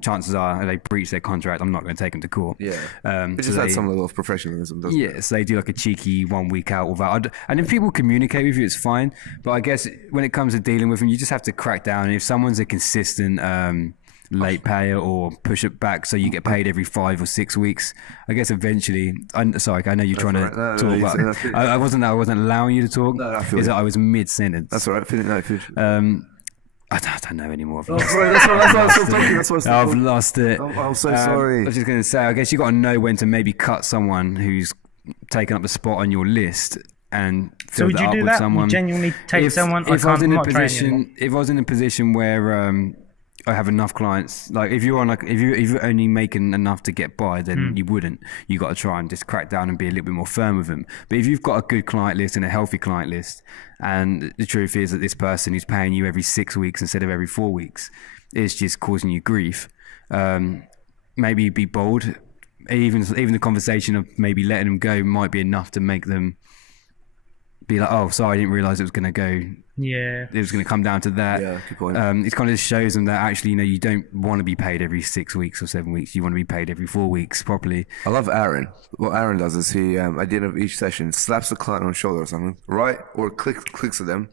chances are they breach their contract, I'm not going to take them to court. Yeah. It just adds some level of professionalism, doesn't it? Yes, they do like a cheeky 1 week out without. And if people communicate with you, it's fine. But I guess when it comes to dealing with them, you just have to crack down. And if someone's a consistent late payer or push it back so you get paid every 5 or 6 weeks, I guess eventually. Sorry, I know you're trying to talk about. I wasn't allowing you to talk. No, I was mid sentence. That's all right. Finish. I don't know anymore. Sorry, that's why I'm still talking. I've lost it. I'm so sorry. I was just going to say, I guess you got to know when to maybe cut someone who's taken up the spot on your list and fill that up with someone. So would you do that? You genuinely take someone? If I was in a position where I have enough clients, like if you're only making enough to get by, then you wouldn't. You got to try and just crack down and be a little bit more firm with them. But if you've got a good client list and a healthy client list, and the truth is that this person who's paying you every 6 weeks instead of every 4 weeks is just causing you grief, maybe be bold. Even the conversation of maybe letting them go might be enough to make them be like, oh, sorry, I didn't realize it was going to go. Yeah, it was going to come down to that. Yeah, good point. It kind of just shows them that actually, you don't want to be paid every 6 weeks or 7 weeks. You want to be paid every 4 weeks properly. I love Aaron. What Aaron does is he, at the end of each session, slaps the client on the shoulder or something, right? Or clicks at them.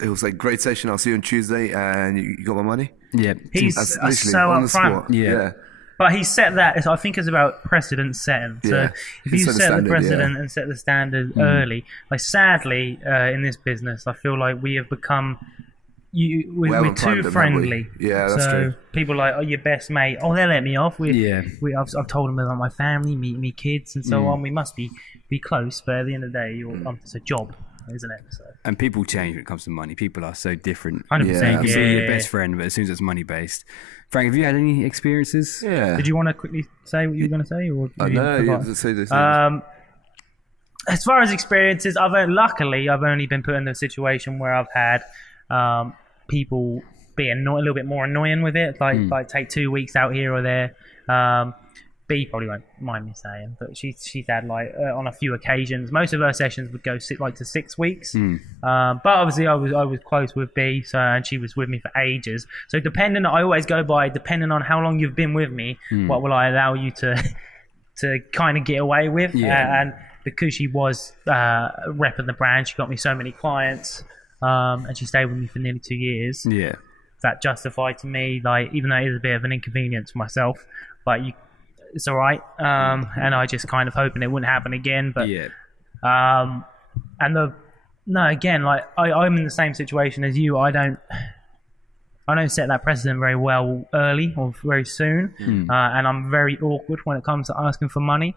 He'll say, "Great session. I'll see you on Tuesday, and you got my money." Yeah, he's so upfront. Yeah. But he set that. I think it's about precedent setting. So if you set the precedent and set the standard early, like sadly in this business, I feel like we have become We we're haven't too primed them, have we? friendly. Yeah, that's so true. people are like, oh, your best mate. Oh, they let me off. Yeah. I've told them about my family, me kids, and so on. We must be close, but at the end of the day, it's a job, isn't it? So. And people change when it comes to money. People are so different. 100%. You can see your best friend, but as soon as it's money based. Frank, have you had any experiences? Yeah. Did you want to quickly say what you were going to say, or No, you have to say this. as far as experiences, luckily I've only been put in a situation where I've had people be a little bit more annoying with it, like take 2 weeks out here or there. B probably won't mind me saying, but she's had on a few occasions. Most of her sessions would go to 6 weeks. But obviously I was close with B, and she was with me for ages. So I always go by depending on how long you've been with me, what will I allow you to kind of get away with. And because she was repping the brand, she got me so many clients, and she stayed with me for nearly 2 years. Yeah. That justified to me, even though it is a bit of an inconvenience for myself, but it's all right. And I just kind of hoping it wouldn't happen again. But I'm in the same situation as you. I don't set that precedent very well early or very soon, and I'm very awkward when it comes to asking for money.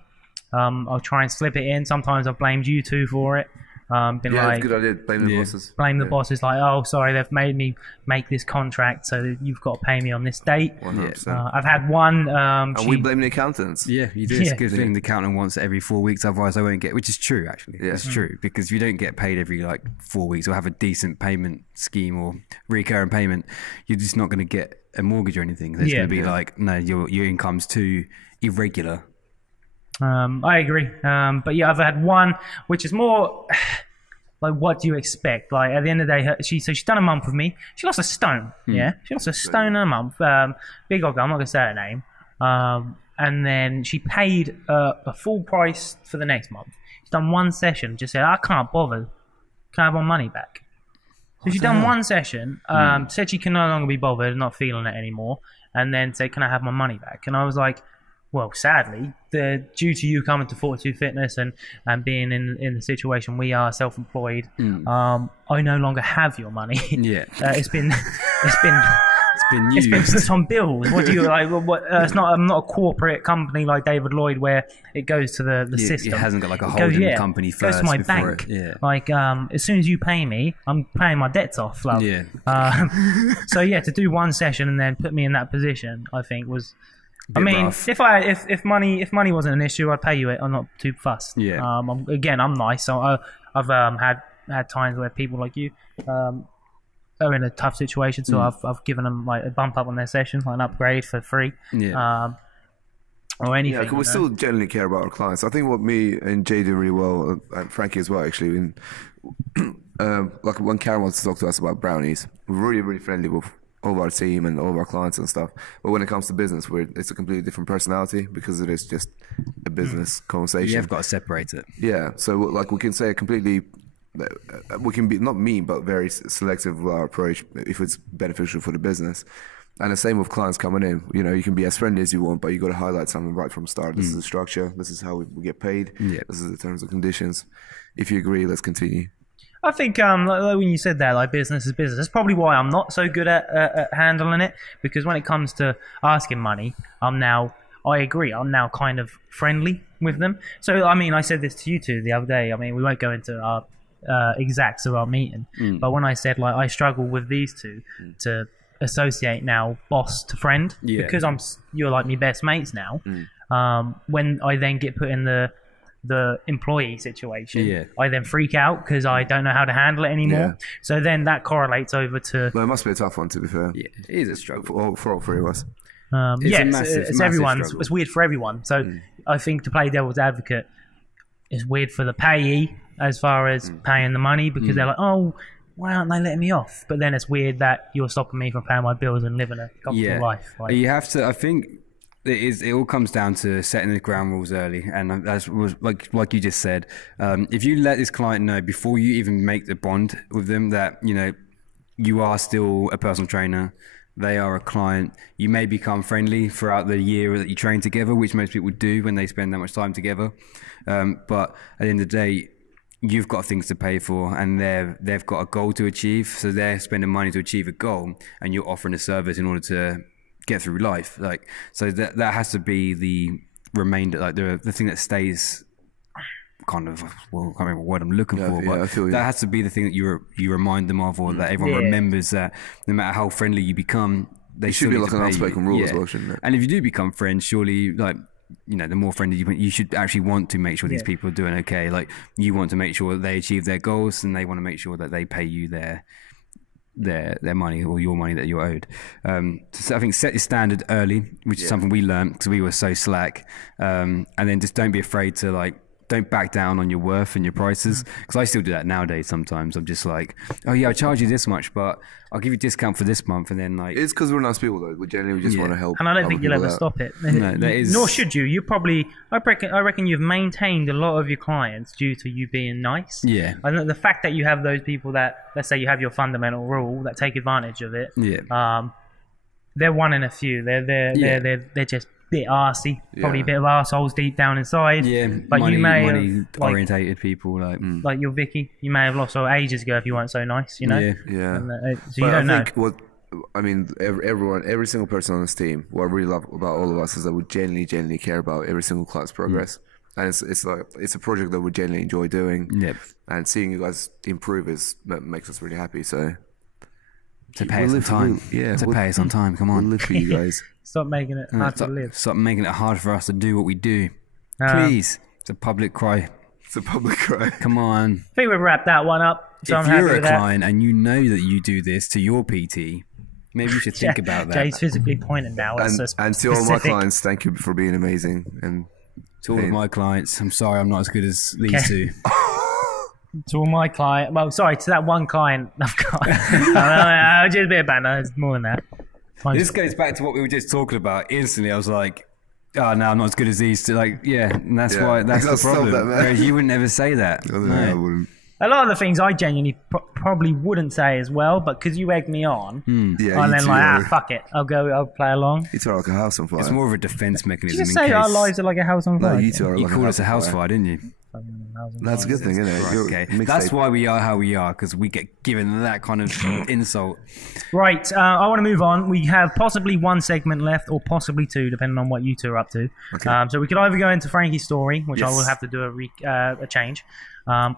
I'll try and slip it in. Sometimes I've blamed you two for it. Good idea. Blame the bosses. Blame the bosses, oh, sorry, they've made me make this contract, so you've got to pay me on this date. 100%. I've had one. And we blame the accountants. Yeah, you do. It's a good thing the accountant wants it every 4 weeks, otherwise I won't get. Which is true, actually. Yeah. It's true, because if you don't get paid every 4 weeks or have a decent payment scheme or recurring payment, you're just not going to get a mortgage or anything. It's going to be no, your income's too irregular. I agree. But yeah, I've had one, which is more what do you expect? At the end of the day, she's done a month with me. She lost a stone. Yeah, she lost a stone in a month. Big old girl. I'm not gonna say her name. And then she paid a full price for the next month. She's done one session. Just said, I can't bother. Can I have my money back? So she's done one session. Said she can no longer be bothered, not feeling it anymore, and then said, can I have my money back? And I was like, well, sadly, due to you coming to Fortitude Fitness and being in the situation we are, self-employed, I no longer have your money. Yeah, it's been used. It's been put on bills. What do you like? It's not. I'm not a corporate company like David Lloyd where it goes to the system. It hasn't got a holding company first. Goes to my bank. As soon as you pay me, I'm paying my debts off. Love. Yeah. So to do one session and then put me in that position, I think was. Rough. If money wasn't an issue, I'd pay you it. I'm not too fussed. Yeah. I'm nice. So I've had times where people like you are in a tough situation. So I've given them a bump up on their session, an upgrade for free. Yeah. Or anything. Yeah, because we still generally care about our clients. I think what me and Jay did really well, and Frankie as well, actually, when Karen wants to talk to us about brownies, we're really, really friendly with all of our team and all of our clients and stuff. But when it comes to business, it's a completely different personality because it is just a business conversation. You've got to separate it. Yeah. So we can say we can be not mean, but very selective with our approach if it's beneficial for the business. And the same with clients coming in. You can be as friendly as you want, but you got to highlight something right from the start. This is the structure. This is how we get paid. Yeah. This is the terms and conditions. If you agree, let's continue. I think when you said that, business is business, that's probably why I'm not so good at handling it, because when it comes to asking money, I agree, I'm now kind of friendly with them. So, I said this to you two the other day. We won't go into our exacts of our meeting, but when I said, I struggle with these two to associate now boss to friend, because you're like my best mates now. When I then get put in the employee situation, I then freak out because I don't know how to handle it anymore. So then that correlates over to. Well, it must be a tough one, to be fair. Yeah, it is a struggle for all three of us. It's everyone's. Struggle. It's weird for everyone. So I think to play devil's advocate, it's weird for the payee as far as paying the money, because they're like, oh, why aren't they letting me off? But then it's weird that you're stopping me from paying my bills and living a comfortable life. You have to. I think. It all comes down to setting the ground rules early, and as was like you just said, if you let this client know before you even make the bond with them that you are still a personal trainer, they are a client, you may become friendly throughout the year that you train together, which most people do when they spend that much time together. But at the end of the day, you've got things to pay for, and they've got a goal to achieve. So they're spending money to achieve a goal, and you're offering a service in order to get through life. Like, so that has to be the remainder, like the thing that stays. Kind of, well, I can't remember what I'm looking for, but I feel you. that has to be the thing that you remind them of, or that everyone remembers, that no matter how friendly you become, they should be still like need an to pay you. unspoken rule as well, shouldn't it? And if you do become friends, surely, like, you know, the more friendly you should actually want to make sure these people are doing okay. Like, you want to make sure that they achieve their goals, and they want to make sure that they pay you their money, or your money that you're owed. So I think set your standard early, which is something we learned because we were so slack. And then just don't be afraid to, like, don't back down on your worth and your prices, because I still do that nowadays. Sometimes I'm just like, oh yeah, I'll charge you this much, but I'll give you a discount for this month, and then, like, it's because we're nice people though. We generally just want to help. And I don't think you'll ever stop it. No, that is. Nor should you. You probably, I reckon you've maintained a lot of your clients due to you being nice. Yeah. I think the fact that you have those people that, let's say you have your fundamental rule, that take advantage of it. Yeah. They're one in a few. They're just a bit arsey, probably a bit of arseholes deep down inside. Yeah, but money, you may money have, orientated people, like your Vicky, you may have lost her ages ago if you weren't so nice, you know. Yeah. And, so you don't know. Every single person on this team, what I really love about all of us is that we genuinely care about every single client's progress. And it's a project that we genuinely enjoy doing. Yep. And seeing you guys improve makes us really happy. So to pay us on time. Pay us on time. Come on. We'll live for you guys. Stop making it hard to live. Stop making it hard for us to do what we do. Please. It's a public cry. It's a public cry. Come on. I think we've wrapped that one up. So if I'm you're happy a with client and you know that you do this to your PT, maybe you should think about that. Jay's physically pointing now. And to all my clients, thank you for being amazing. And to all of my clients, I'm sorry I'm not as good as these two. To all my client, well, sorry, to that one client I've got. Just a bit of banter. It's more than that. This goes back to what we were just talking about. Instantly, I was like, "Oh no, I'm not as good as these two." Like, and that's why that's the problem. Whereas you would never say that. I wouldn't. A lot of the things I genuinely probably wouldn't say as well, but because you egged me on, I'm then like, fuck it, I'll play along. You two are like a house on fire. It's more of a defense mechanism. Did you just say our lives are like a house on fire? No, you two are like called us a house fire, didn't you? That's a good thing, isn't it? Okay. That's why we are how we are, because we get given that kind of insult. Right, I want to move on. We have possibly one segment left, or possibly two, depending on what you two are up to. Okay. So we could either go into Frankie's story, which I will have to do a change,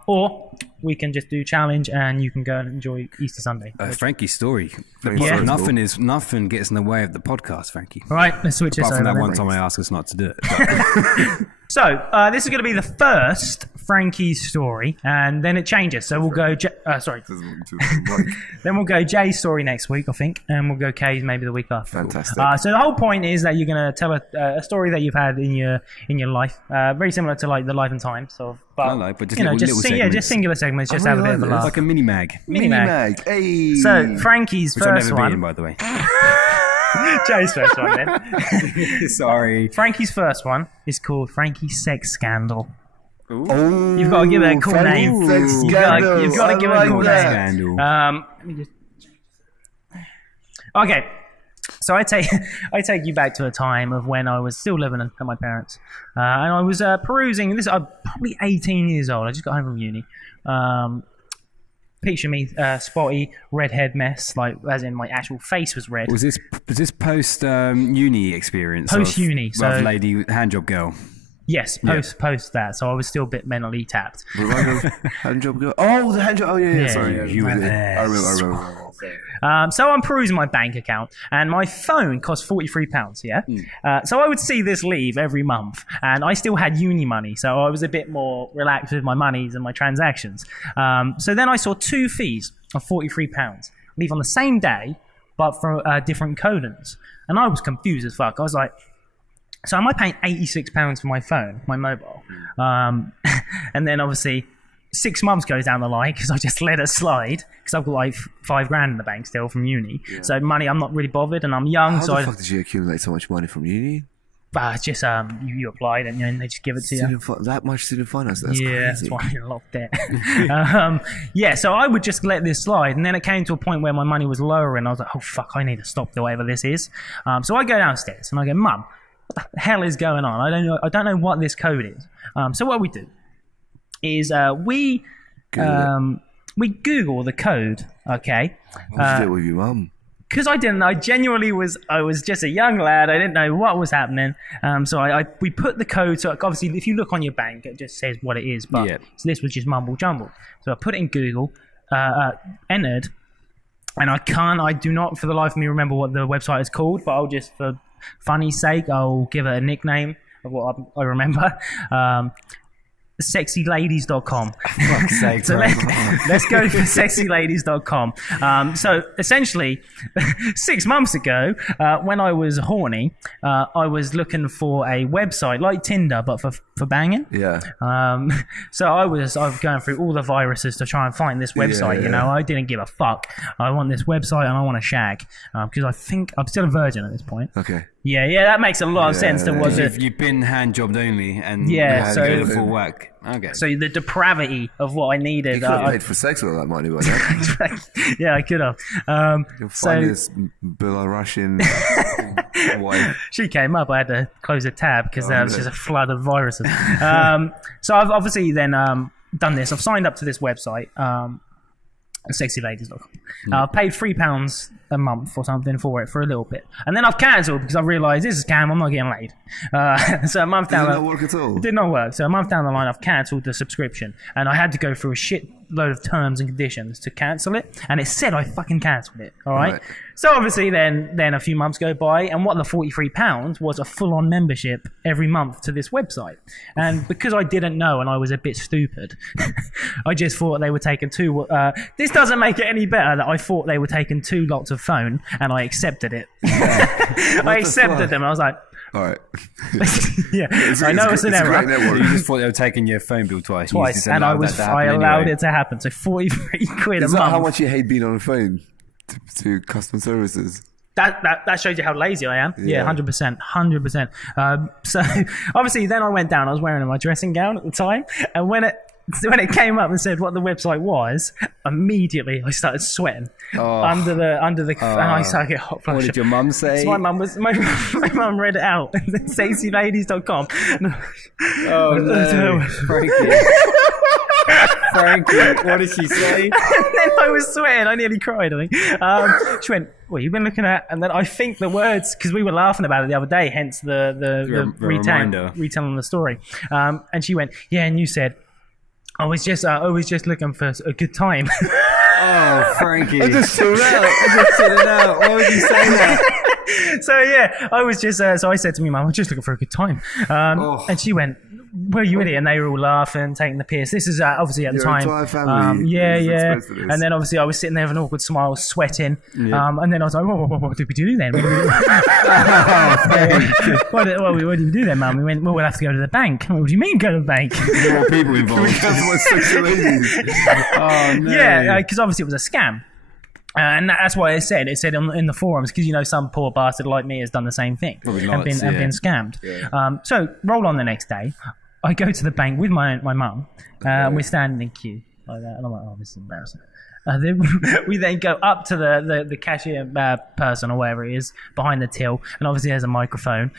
or we can just do challenge, and you can go and enjoy Easter Sunday. Frankie's story. Nothing gets in the way of the podcast, Frankie. All right, let's switch this over. Apart from that one time I asked us not to do it. So, this is going to be the first Frankie's story, and then it changes. So we'll go... Then we'll go Jay's story next week, I think, and we'll go Kay's maybe the week after. Fantastic. So the whole point is that you're going to tell a story that you've had in your life, very similar to like the Life and Times. But just little segments. Just singular segments, just have a bit of a laugh. Like a mini mag. Mini mag. Hey. So Frankie's Which first I've never one... been, by the way. Jay's first one then. Sorry. Frankie's first one is called Frankie's Sex Scandal. Ooh. You've got to give it a cool name. You've got to give it a cool name. Okay, so I take you back to a time of when I was still living at my parents, and I was perusing this. I'm probably 18 years old. I just got home from uni. Picture me, spotty redhead mess, like as in my actual face was red. Was this post uni experience? Post uni, so rough lady handjob girl. Yes, post that. So I was still a bit mentally tapped. Handjob girl. Oh, the handjob. Oh yeah. Sorry, you were there. I remember. So I'm perusing my bank account, and my phone cost £43. Yeah. So I would see this leave every month, and I still had uni money, so I was a bit more relaxed with my monies and my transactions. So then I saw two fees of £43 leave on the same day, but for different codons, and I was confused as fuck. I was like, so am I paying £86 for my phone, my mobile? And then obviously 6 months goes down the line because I just let it slide because I've got like $5,000 in the bank still from uni. Yeah. So money, I'm not really bothered, and I'm young. How the fuck did you accumulate so much money from uni? It's just you applied and they just give it to you. That much student finance? That's crazy. That's why I'm in a lot of debt. So I would just let this slide, and then it came to a point where my money was lower, and I was like, oh fuck, I need to stop the whatever this is. So I go downstairs and I go, Mum, what the hell is going on? I don't know what this code is. So what we do, is we Google the code, okay? What'd you do with your mum? Because I didn't know, I was just a young lad. I didn't know what was happening. So we put the code. So obviously, if you look on your bank, it just says what it is. But so this was just mumble jumble. So I put it in Google, entered, and I do not for the life of me remember what the website is called. But I'll just, for funny's sake, I'll give it a nickname of what I remember. Sexyladies.com. Fuck's sake, so let's go for sexyladies.com. So essentially, 6 months ago, when I was horny, I was looking for a website like Tinder, but for banging. Yeah. So I was going through all the viruses to try and find this website. You know, I didn't give a fuck. I want this website and I want to shag because I think I'm still a virgin at this point. Okay. Yeah, that makes a lot of sense. You've been hand jobbed only, and so you go full whack. Okay. So the depravity of what I needed. You could have paid for sex with all that money, by now. Yeah, I could have. You'll find this Belarusian wife. She came up. I had to close a tab because there was just a flood of viruses. So I've obviously then done this. I've signed up to this website. Sexyladies.com. I've paid £3 a month or something for it for a little bit, and then I've cancelled because I realised this is a scam. I'm not getting laid. So a month down, did it not work at all? It did not work. So a month down the line, I've cancelled the subscription, and I had to go through a shit load of terms and conditions to cancel it, and it said I fucking cancelled it. All right. So obviously, then a few months go by, and what the £43 was a full-on membership every month to this website. And because I didn't know and I was a bit stupid, I just thought they were taking two. This doesn't make it any better that I thought they were taking 2 lots of phone, and I accepted it. I accepted them. I was like, all right. Yeah, I know it's an error. You just thought they were taking your phone bill twice. And I allowed it to happen. So 43 quid a month. Is that how much you hate being on the phone to customer services? That shows you how lazy I am. Yeah, 100%. So obviously then I went down. I was wearing my dressing gown at the time, and when it came up and said what the website was, immediately I started sweating under the and I started getting hot flush. What did your mum say? So my mum read it out. Sexyladies.com. Oh no, Frankie, what did she say? And then I was sweating. I nearly cried, I think. She went, "What you've been looking at?" And then I think the words, because we were laughing about it the other day, hence the retelling the story. And she went, "Yeah," and you said, I was just looking for a good time." Oh, Frankie. I just chilled out. Why would you say that? So yeah, I was just so I said to me, "Mum, I'm just looking for a good time." And she went, "Well, you idiot!" And they were all laughing, taking the piss. This is obviously at the time. Entire family. Yeah. And then obviously I was sitting there with an awkward smile, sweating. Yeah. And then I was like, "What did we do then?" What did we do then, Mum? We went, "Well, we'll have to go to the bank." What do you mean, go to the bank? More people involved. Oh no. Yeah, because obviously it was a scam. And that's why it said in the forums, because some poor bastard like me has done the same thing and been scammed. Yeah. So roll on the next day, I go to the bank with my mum. We're standing in queue like that, and I'm like, "Oh, this is embarrassing." We then go up to the cashier person or whatever it is behind the till, and obviously there's a microphone.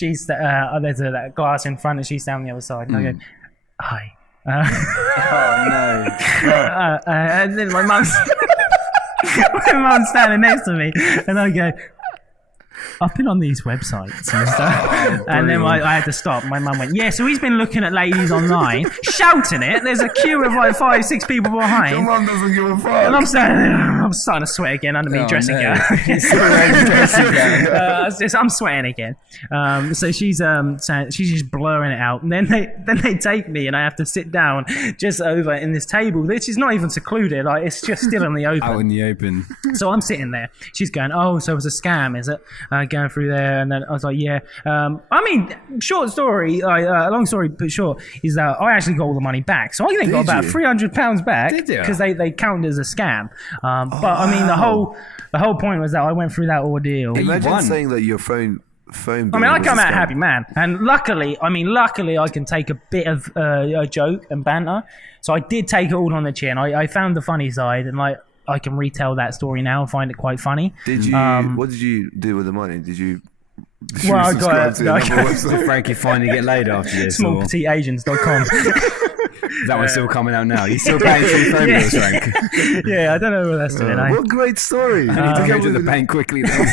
There's a glass in front, and she's down the other side, and I go, "Hi." Oh no! And then my mum's standing next to me, and I go, "I've been on these websites and stuff." And then I had to stop. My mum went, "Yeah, so he's been looking at ladies online, shouting it. There's a queue of like 5-6 people behind." Your mum doesn't give a fuck. And I'm standing there. I'm starting to sweat again under me dressing gown. I'm sweating again. So she's just blurring it out. And then they take me, and I have to sit down just over in this table, which is not even secluded. Like, it's just still in the open. Out in the open. So I'm sitting there. She's going, "Oh, so it was a scam, is it?" Going through there, and then I was like, "Yeah." I mean, short story, long story but short, is that I actually got all the money back. So I think got about £300 back because they counted as a scam. But I mean, the whole point was that I went through that ordeal. Imagine saying that your phone. I mean, I come out a happy man, and luckily, I can take a bit of a joke and banter. So I did take it all on the chin. I found the funny side, and I can retell that story now and find it quite funny. Did you? What did you do with the money? Did you Did Frankie finally get laid after this? Smallpetiteagents.com. That one's still coming out now. You still paying for your phone bills, Frank? Yeah, I don't know what that's doing. What a great story. I need to go to the bank quickly then.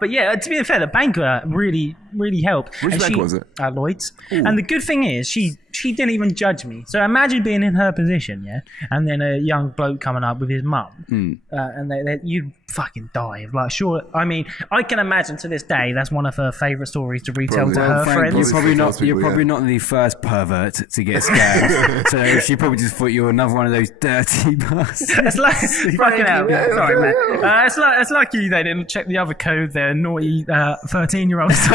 But yeah, to be fair, the banker really helped. Which And bank was it? At Lloyd's. And the good thing is, she didn't even judge me. So imagine being in her position, yeah, and then a young bloke coming up with his mum, and you'd fucking die of like, sure. I mean, I can imagine to this day that's one of her favourite stories to retell to her Frank, friends. you're probably not the first pervert to get scammed. So she probably just thought you were another one of those dirty bastards. It's like fucking hell. Sorry, mate. It's lucky they didn't check the other code there. Naughty 13-year-olds.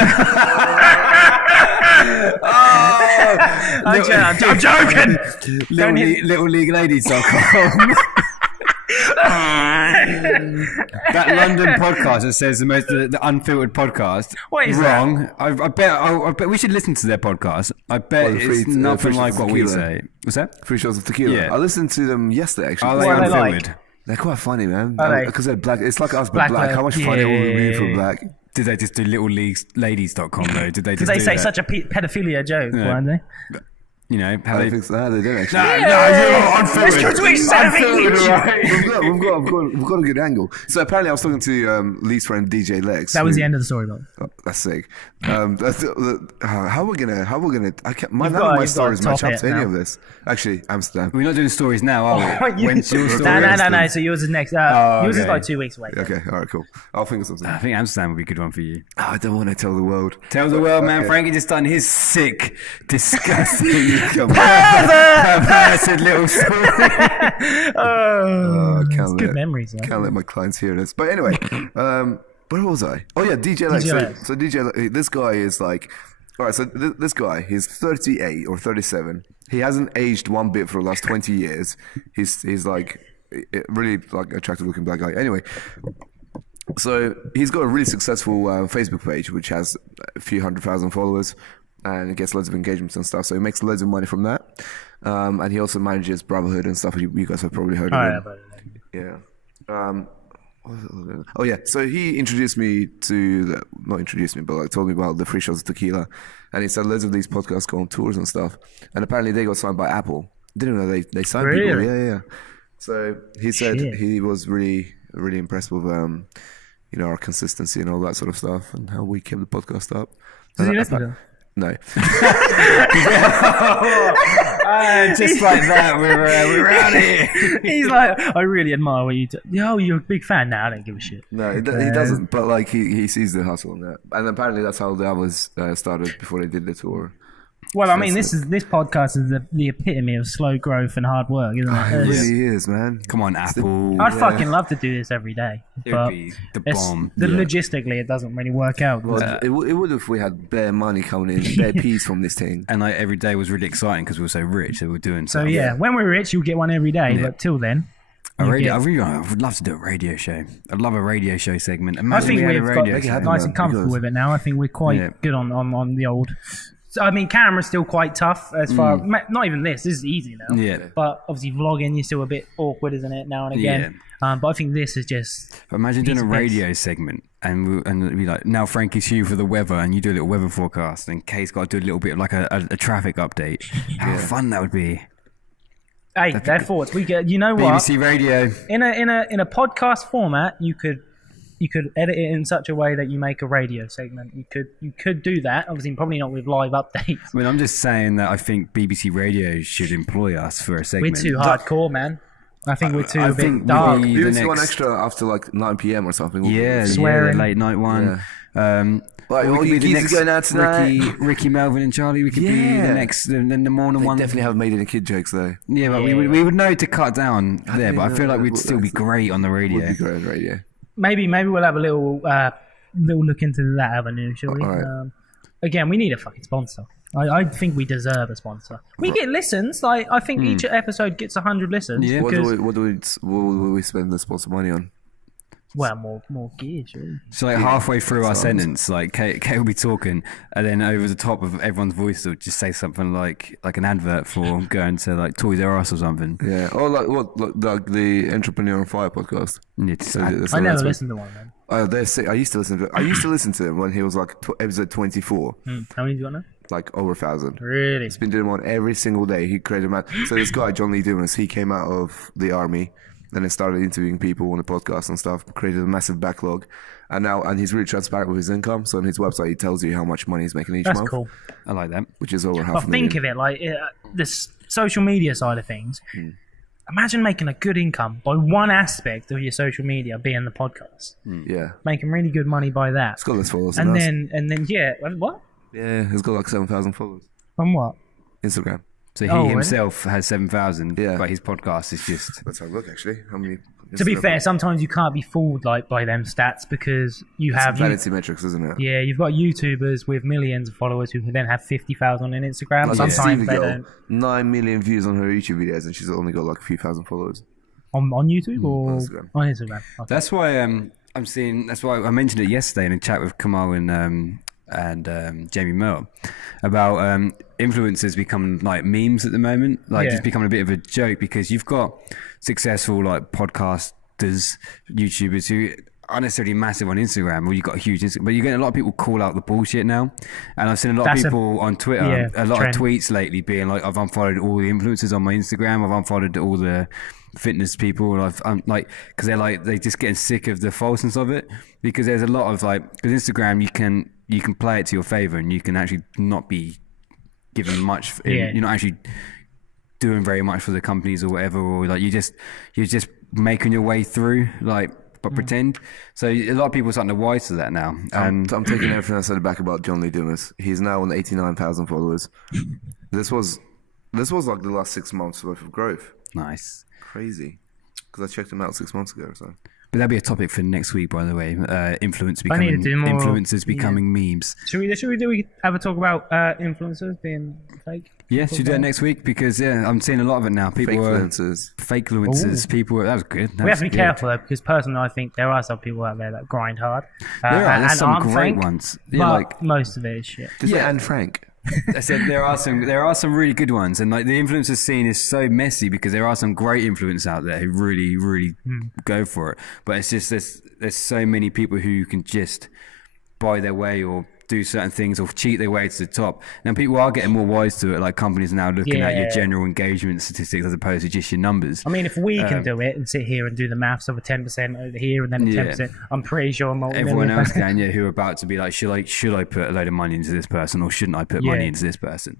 I'm joking. LittleLeagueLadies.com. That London podcast that says the unfiltered podcast. What is wrong? I bet we should listen to their podcast. I bet it's nothing like what we say. What's that? 3 shots of tequila. Yeah. I listened to them yesterday. Actually, Are they What are they unfiltered? like? They're quite funny, man. Are they? Because they're black. It's like us, but black. How much funnier would it be for black? Did they just do littleleagueladies.com though? Did they just Did they do say that? such a pedophilia joke, weren't they? You know, how I they... think so. No, they don't actually. you're unfiltered. Let's go to We've got a good angle. So apparently, I was talking to Lee's friend DJ Lex. That was the end of the story, though. Oh, that's sick. How we're gonna? I can't. None got- of my you've stories got to match top up it to any now. of this. Actually, Amsterdam. We're not doing stories now, are we? When's your story? No. So yours is next. Yours is okay. like 2 weeks away. Okay, all right, cool. I'll think of something. I think Amsterdam would be a good one for you. Oh, I don't want to tell the world. Tell the world, man. Okay. Frankie just done his sick, disgusting, Come on. perverted little story. It's good memories. Though. Can't let my clients hear this. But anyway, where was I? Oh yeah, DJ Lex. DJ Lex. So DJ Lex, this guy is like, all right. So this guy, he's 38 or 37. He hasn't aged one bit for the last 20 years. He's like really like attractive looking black guy. Anyway. So he's got a really successful Facebook page, which has a few 100,000 followers, and it gets loads of engagements and stuff. So he makes loads of money from that. And he also manages Brotherhood and stuff. You guys have probably heard of him. Yeah. Oh yeah. So he introduced me to not introduced me, but like told me about the 3 shots of tequila, and he said loads of these podcasts go on tours and stuff. And apparently they got signed by Apple. Didn't know they signed people. Really? Yeah. So he said he was really impressed with our consistency and all that sort of stuff, and how we kept the podcast up. Does he listen to them? No. Just like that, we're out of here. He's like, I really admire what you do. Yo, you're a big fan now. I don't give a shit. No, he doesn't. But like he sees the hustle in that, and apparently that's how the others started before they did the tour. Well, I mean, this podcast is the epitome of slow growth and hard work, isn't it? It really is, man. Come on, Apple. I'd fucking love to do this every day, It but would be the bomb. logistically, it doesn't really work out. Well, it would if we had bare money coming in, bare peas from this thing. And like every day was really exciting because we were so rich, so we were doing So stuff. yeah, when we're rich, you'll get one every day. But till then, I would love to do a radio show. I'd love a radio show segment. I Imagine think we had a we've radio got show. nice and comfortable with it now. I think we're quite good on the old. So, I mean, camera's still quite tough as far. Not even this. This is easy now. Yeah. But obviously, vlogging, you're still a bit awkward, isn't it? Now and again. But I think this is just. But imagine doing a radio segment and it'd be like, now Frankie's here for the weather, and you do a little weather forecast, and Kay's got to do a little bit of like a traffic update. How fun that would be! Hey, their thoughts. We get. You know what? BBC Radio. In a podcast format, you could edit it in such a way that you make a radio segment. You could do that. Obviously, probably not with live updates. I mean, I'm just saying that I think BBC Radio should employ us for a segment. We're too hardcore, man. I think we're too I a bit think dark. we- BBC the one next- extra after like 9 p.m. or something. Yeah, Swearing. late night one. Like, we all could you be the kids next are going out tonight. Ricky, Melvin, and Charlie. We could be the Yeah. next, the morning They one. definitely have made any kid jokes though. Yeah, but we would know to cut down there. But I feel like we'd still be great on the radio. Would be great on radio. Maybe we'll have a little look into that avenue, shall we? All right. Again, we need a fucking sponsor. I think we deserve a sponsor. We get listens. Like I think each episode gets 100 listens. Yeah. What Because, do we spend the sponsor money on? well, more gear, surely. So like halfway through our sentence, like Kate will be talking, and then over the top of everyone's voice, they'll just say something like an advert for going to like Toys R Us or something. Yeah, or like the Entrepreneur on Fire podcast. Yeah, just I never listened to one, man. They're sick. I used to listen to it. I used to listen to him when he was like episode 24. How many do you got now? like over 1,000. Really? He's been doing one every single day. He created so this guy, John Lee Dumas, he came out of the army and then started interviewing people on the podcast and stuff, created a massive backlog. And he's really transparent with his income. So on his website, he tells you how much money he's making each month. That's cool. I like that. Which is over half But a million. think of it like this social media side of things. Imagine making a good income by one aspect of your social media being the podcast. Yeah. Making really good money by that. He's got less followers And than us. then yeah, what? Yeah, he's got like 7,000 followers. From what? Instagram. So he really? himself has 7,000, Yeah. but his podcast is just... Let's have a look, actually. How many... To be fair, sometimes you can't be fooled like by them stats because you have vanity metrics, isn't it? yeah, you've got YouTubers with millions of followers who can then have 50,000 on Instagram. Like Sometimes Stevie they girl, don't 9 million views on her YouTube videos, and she's only got like a few thousand followers. on YouTube or Instagram. on Instagram. Okay. That's why I'm seeing... That's why I mentioned it yesterday in a chat with Kamal and Jamie Merle about influencers becoming like memes at the moment, like just becoming a bit of a joke because you've got successful like podcasters, YouTubers who aren't necessarily massive on Instagram, or you've got a huge Instagram, but you're getting a lot of people call out the bullshit now. And I've seen a lot of people on Twitter, a lot trend. of tweets lately being like, I've unfollowed all the influencers on my Instagram, I've unfollowed all the fitness people, and I'm like, because they're just getting sick of the falseness of it, because there's a lot of like, because Instagram you can play it to your favor, and you can actually not be given much. You're not actually doing very much for the companies or whatever, or like you're just making your way through, like, but pretend. So a lot of people are starting to wise to that now. And I'm taking everything I said back about John Lee Dumas. He's now on 89,000 followers. This was like the last 6 months worth of growth. nice. Crazy. Because I checked him out 6 months ago or so. But that'll be a topic for next week, by the way. Influencers I need to do more- influencers becoming memes. Should we have a talk about influencers being fake? Yeah, should do that next week because I'm seeing a lot of it now. People Fake are influencers. fake influencers. People that was good. We have to be careful though, because personally, I think there are some people out there that grind hard. There are. There's and some aren't great fake, ones. But Yeah, like most of it is shit. Yeah, and Frank. I said, there are some really good ones, and like the influencer scene is so messy because there are some great influencers out there who really, really go for it. But it's just there's so many people who can just buy their way or do certain things or cheat their way to the top. Now people are getting more wise to it. Like companies are now looking at your general engagement statistics as opposed to just your numbers. I mean, if we can do it and sit here and do the maths of a 10% over here and then a 10%, I'm pretty sure Everyone else can, who are about to be like, should I put a load of money into this person or shouldn't I put money into this person?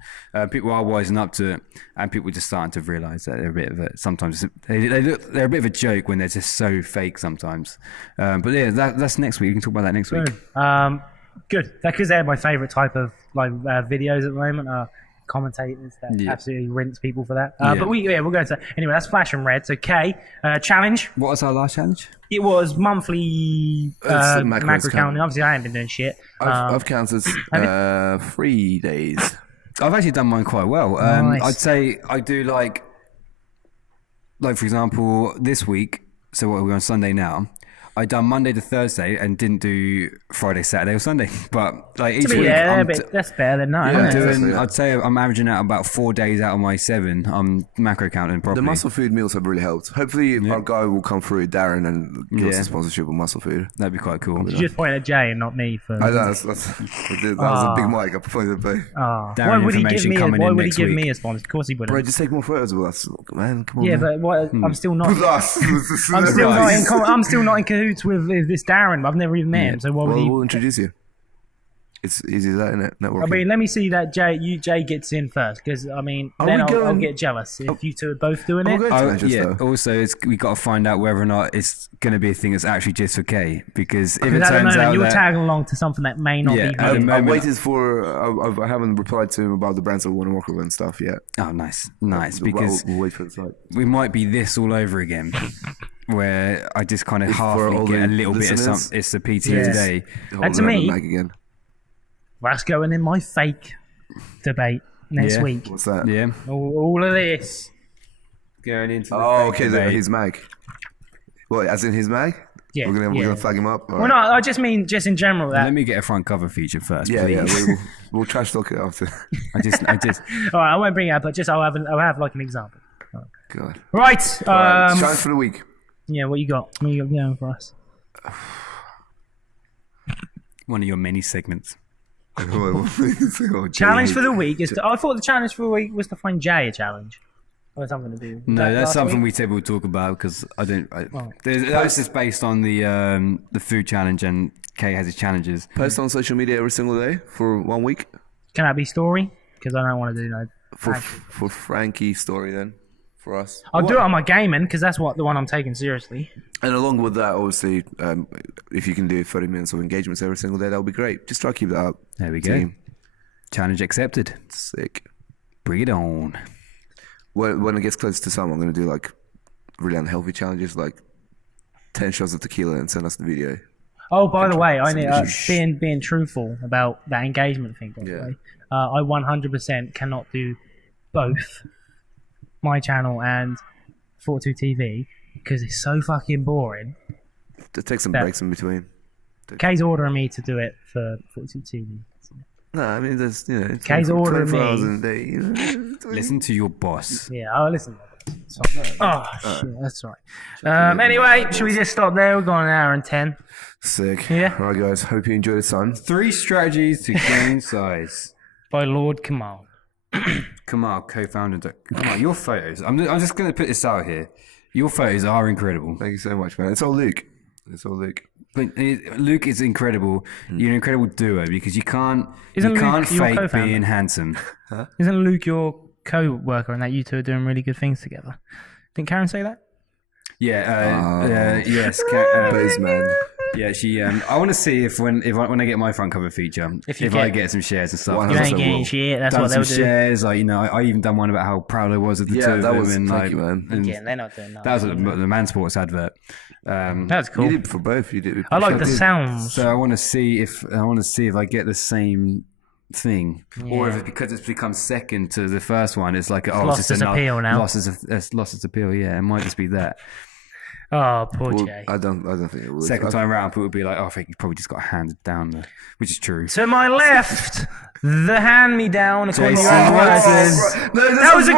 People are wising up to it, and people are just starting to realise that they're a bit of a, sometimes they're a bit of a joke when they're just so fake sometimes. But yeah, that's next week. We can talk about that next week. Good, because they're my favourite type of like videos at the moment. Commentators that absolutely rinse people for that. But we'll go to anyway. That's Flash and Red. So K challenge. What was our last challenge? It was monthly macro counting. Obviously, I ain't been doing shit. I've counted 3 days. I've actually done mine quite well. Nice. I'd say I do like for example, this week. So what are we on Sunday now? I done Monday to Thursday and didn't do Friday, Saturday, or Sunday. But like each week, that's better than that. Isn't it? I'd say I'm averaging out about 4 days out of my 7. I'm macro counting properly. The muscle food meals have really helped. Hopefully, our guy will come through, Darren, and give us a sponsorship of muscle food. That'd be quite cool. You just point at Jay and not me for. I know that was a big mic. I pointed at both. Why would he give me? Why would he give me a sponsor? Of course he wouldn't. Bro, just take more photos with us, man. Come on. Yeah, man. but I'm still not. With us. I'm still not in cahoots with this Darren. I've never even met him, so why would he? We'll introduce you. It's easy as that, innit? Networking. I mean, let me see that Jay gets in first, because I mean, then I'll get jealous if you two are both doing it. Also, we got to find out whether or not it's going to be a thing that's actually just for K, because if it at turns the moment, out you're that tagging along to something that may not be. I'm waiting for. I haven't replied to him about the brands I want to work with and stuff yet. Oh, nice, because we'll wait for the site. We might be this all over again. Where I just kind of halfly get a little bit of something. It's the PT today. And to me, again. That's going in my fake debate next week. What's that? Yeah. All of this. Going into the okay, his mag. What, as in his mag? Yeah. We're gonna flag him up? Well, no, I just mean just in general. That. Let me get a front cover feature first, please. Yeah, we'll trash talk it after. I just. All right, I won't bring it up, but just I'll have like an example. God. Right. Challenge for the week. Yeah, what you got? What you got going for us? One of your many segments. Challenge for the week is I thought the challenge for the week was to find Jay a challenge. Or something to do. No, that's something we said we'll talk about because that's just based on the food challenge and Kay has his challenges. Post on social media every single day for 1 week. Can that be story? Because I don't want to do no. For Frankie's story then, for us. I'll do it on my gaming because that's the one I'm taking seriously. And along with that, obviously, if you can do 30 minutes of engagements every single day, that would be great. Just try to keep that up. There we go. Challenge accepted. Sick. Bring it on. When it gets close to summer, I'm going to do like really unhealthy challenges, like 10 shots of tequila and send us the video. Oh, by the way, I need being truthful about that engagement thing. By the way, I 100% cannot do both my channel and FortitudeTV because it's so fucking boring. Just take some breaks in between. Kay's ordering me to do it for FortitudeTV. No, I mean, there's, Kay's ordering me. In a day, Listen to your boss. Yeah, I'll listen. Shit, that's all right. Anyway, should we just stop there? We've got an hour and 10. Sick. Yeah. All right, guys. Hope you enjoyed the sun. 3 strategies to gain size. By Lord Kamal. Kamal, co-founder. Kamal, your photos. I'm just going to put this out here. Your photos are incredible. Thank you so much, man. It's all Luke. But Luke is incredible. You're an incredible duo because you can't Luke fake your being handsome. Huh? Isn't Luke your co-worker and that you two are doing really good things together? Didn't Karen say that? Yeah. Yes. Man. Yeah, she. I want to see if when I get my front cover feature, if I get some shares and stuff. You ain't getting shit. That's what they'll do. Shares, like I even done one about how proud I was of the two of them. And thank you, man. Again, they're not doing that. That was the Man Sports advert. That's cool. You did for both. You did. I like the sounds. So I want to see if I get the same thing, or if because it's become second to the first one, it's like lost its appeal now. Lost its appeal. Yeah, it might just be that. Oh, poor Jay. I don't think it would. Second time round, people would be like, "Oh, I think you probably just got handed down there," which is true. To my left, the hand-me-down, according to your own words. That was a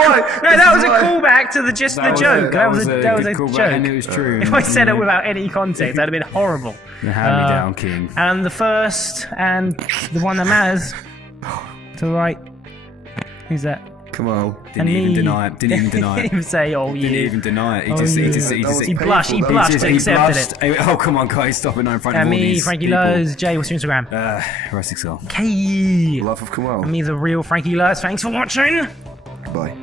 callback to the joke. That was a joke, and it was true. If I said it without any context, that'd have been horrible. The hand-me-down king. And the first and the one that matters to the right. Who's that? Come on. Didn't even deny it. Didn't even say, "Oh, you." Didn't even deny it. He blushed to accept it. Oh, come on, guys, stop it now in front of all And me, these Frankie people. Lowe's. Jay, what's your Instagram? Rustic Soul. K. Love of Kamal. And me, the real Frankie Lowe's. Thanks for watching. Bye.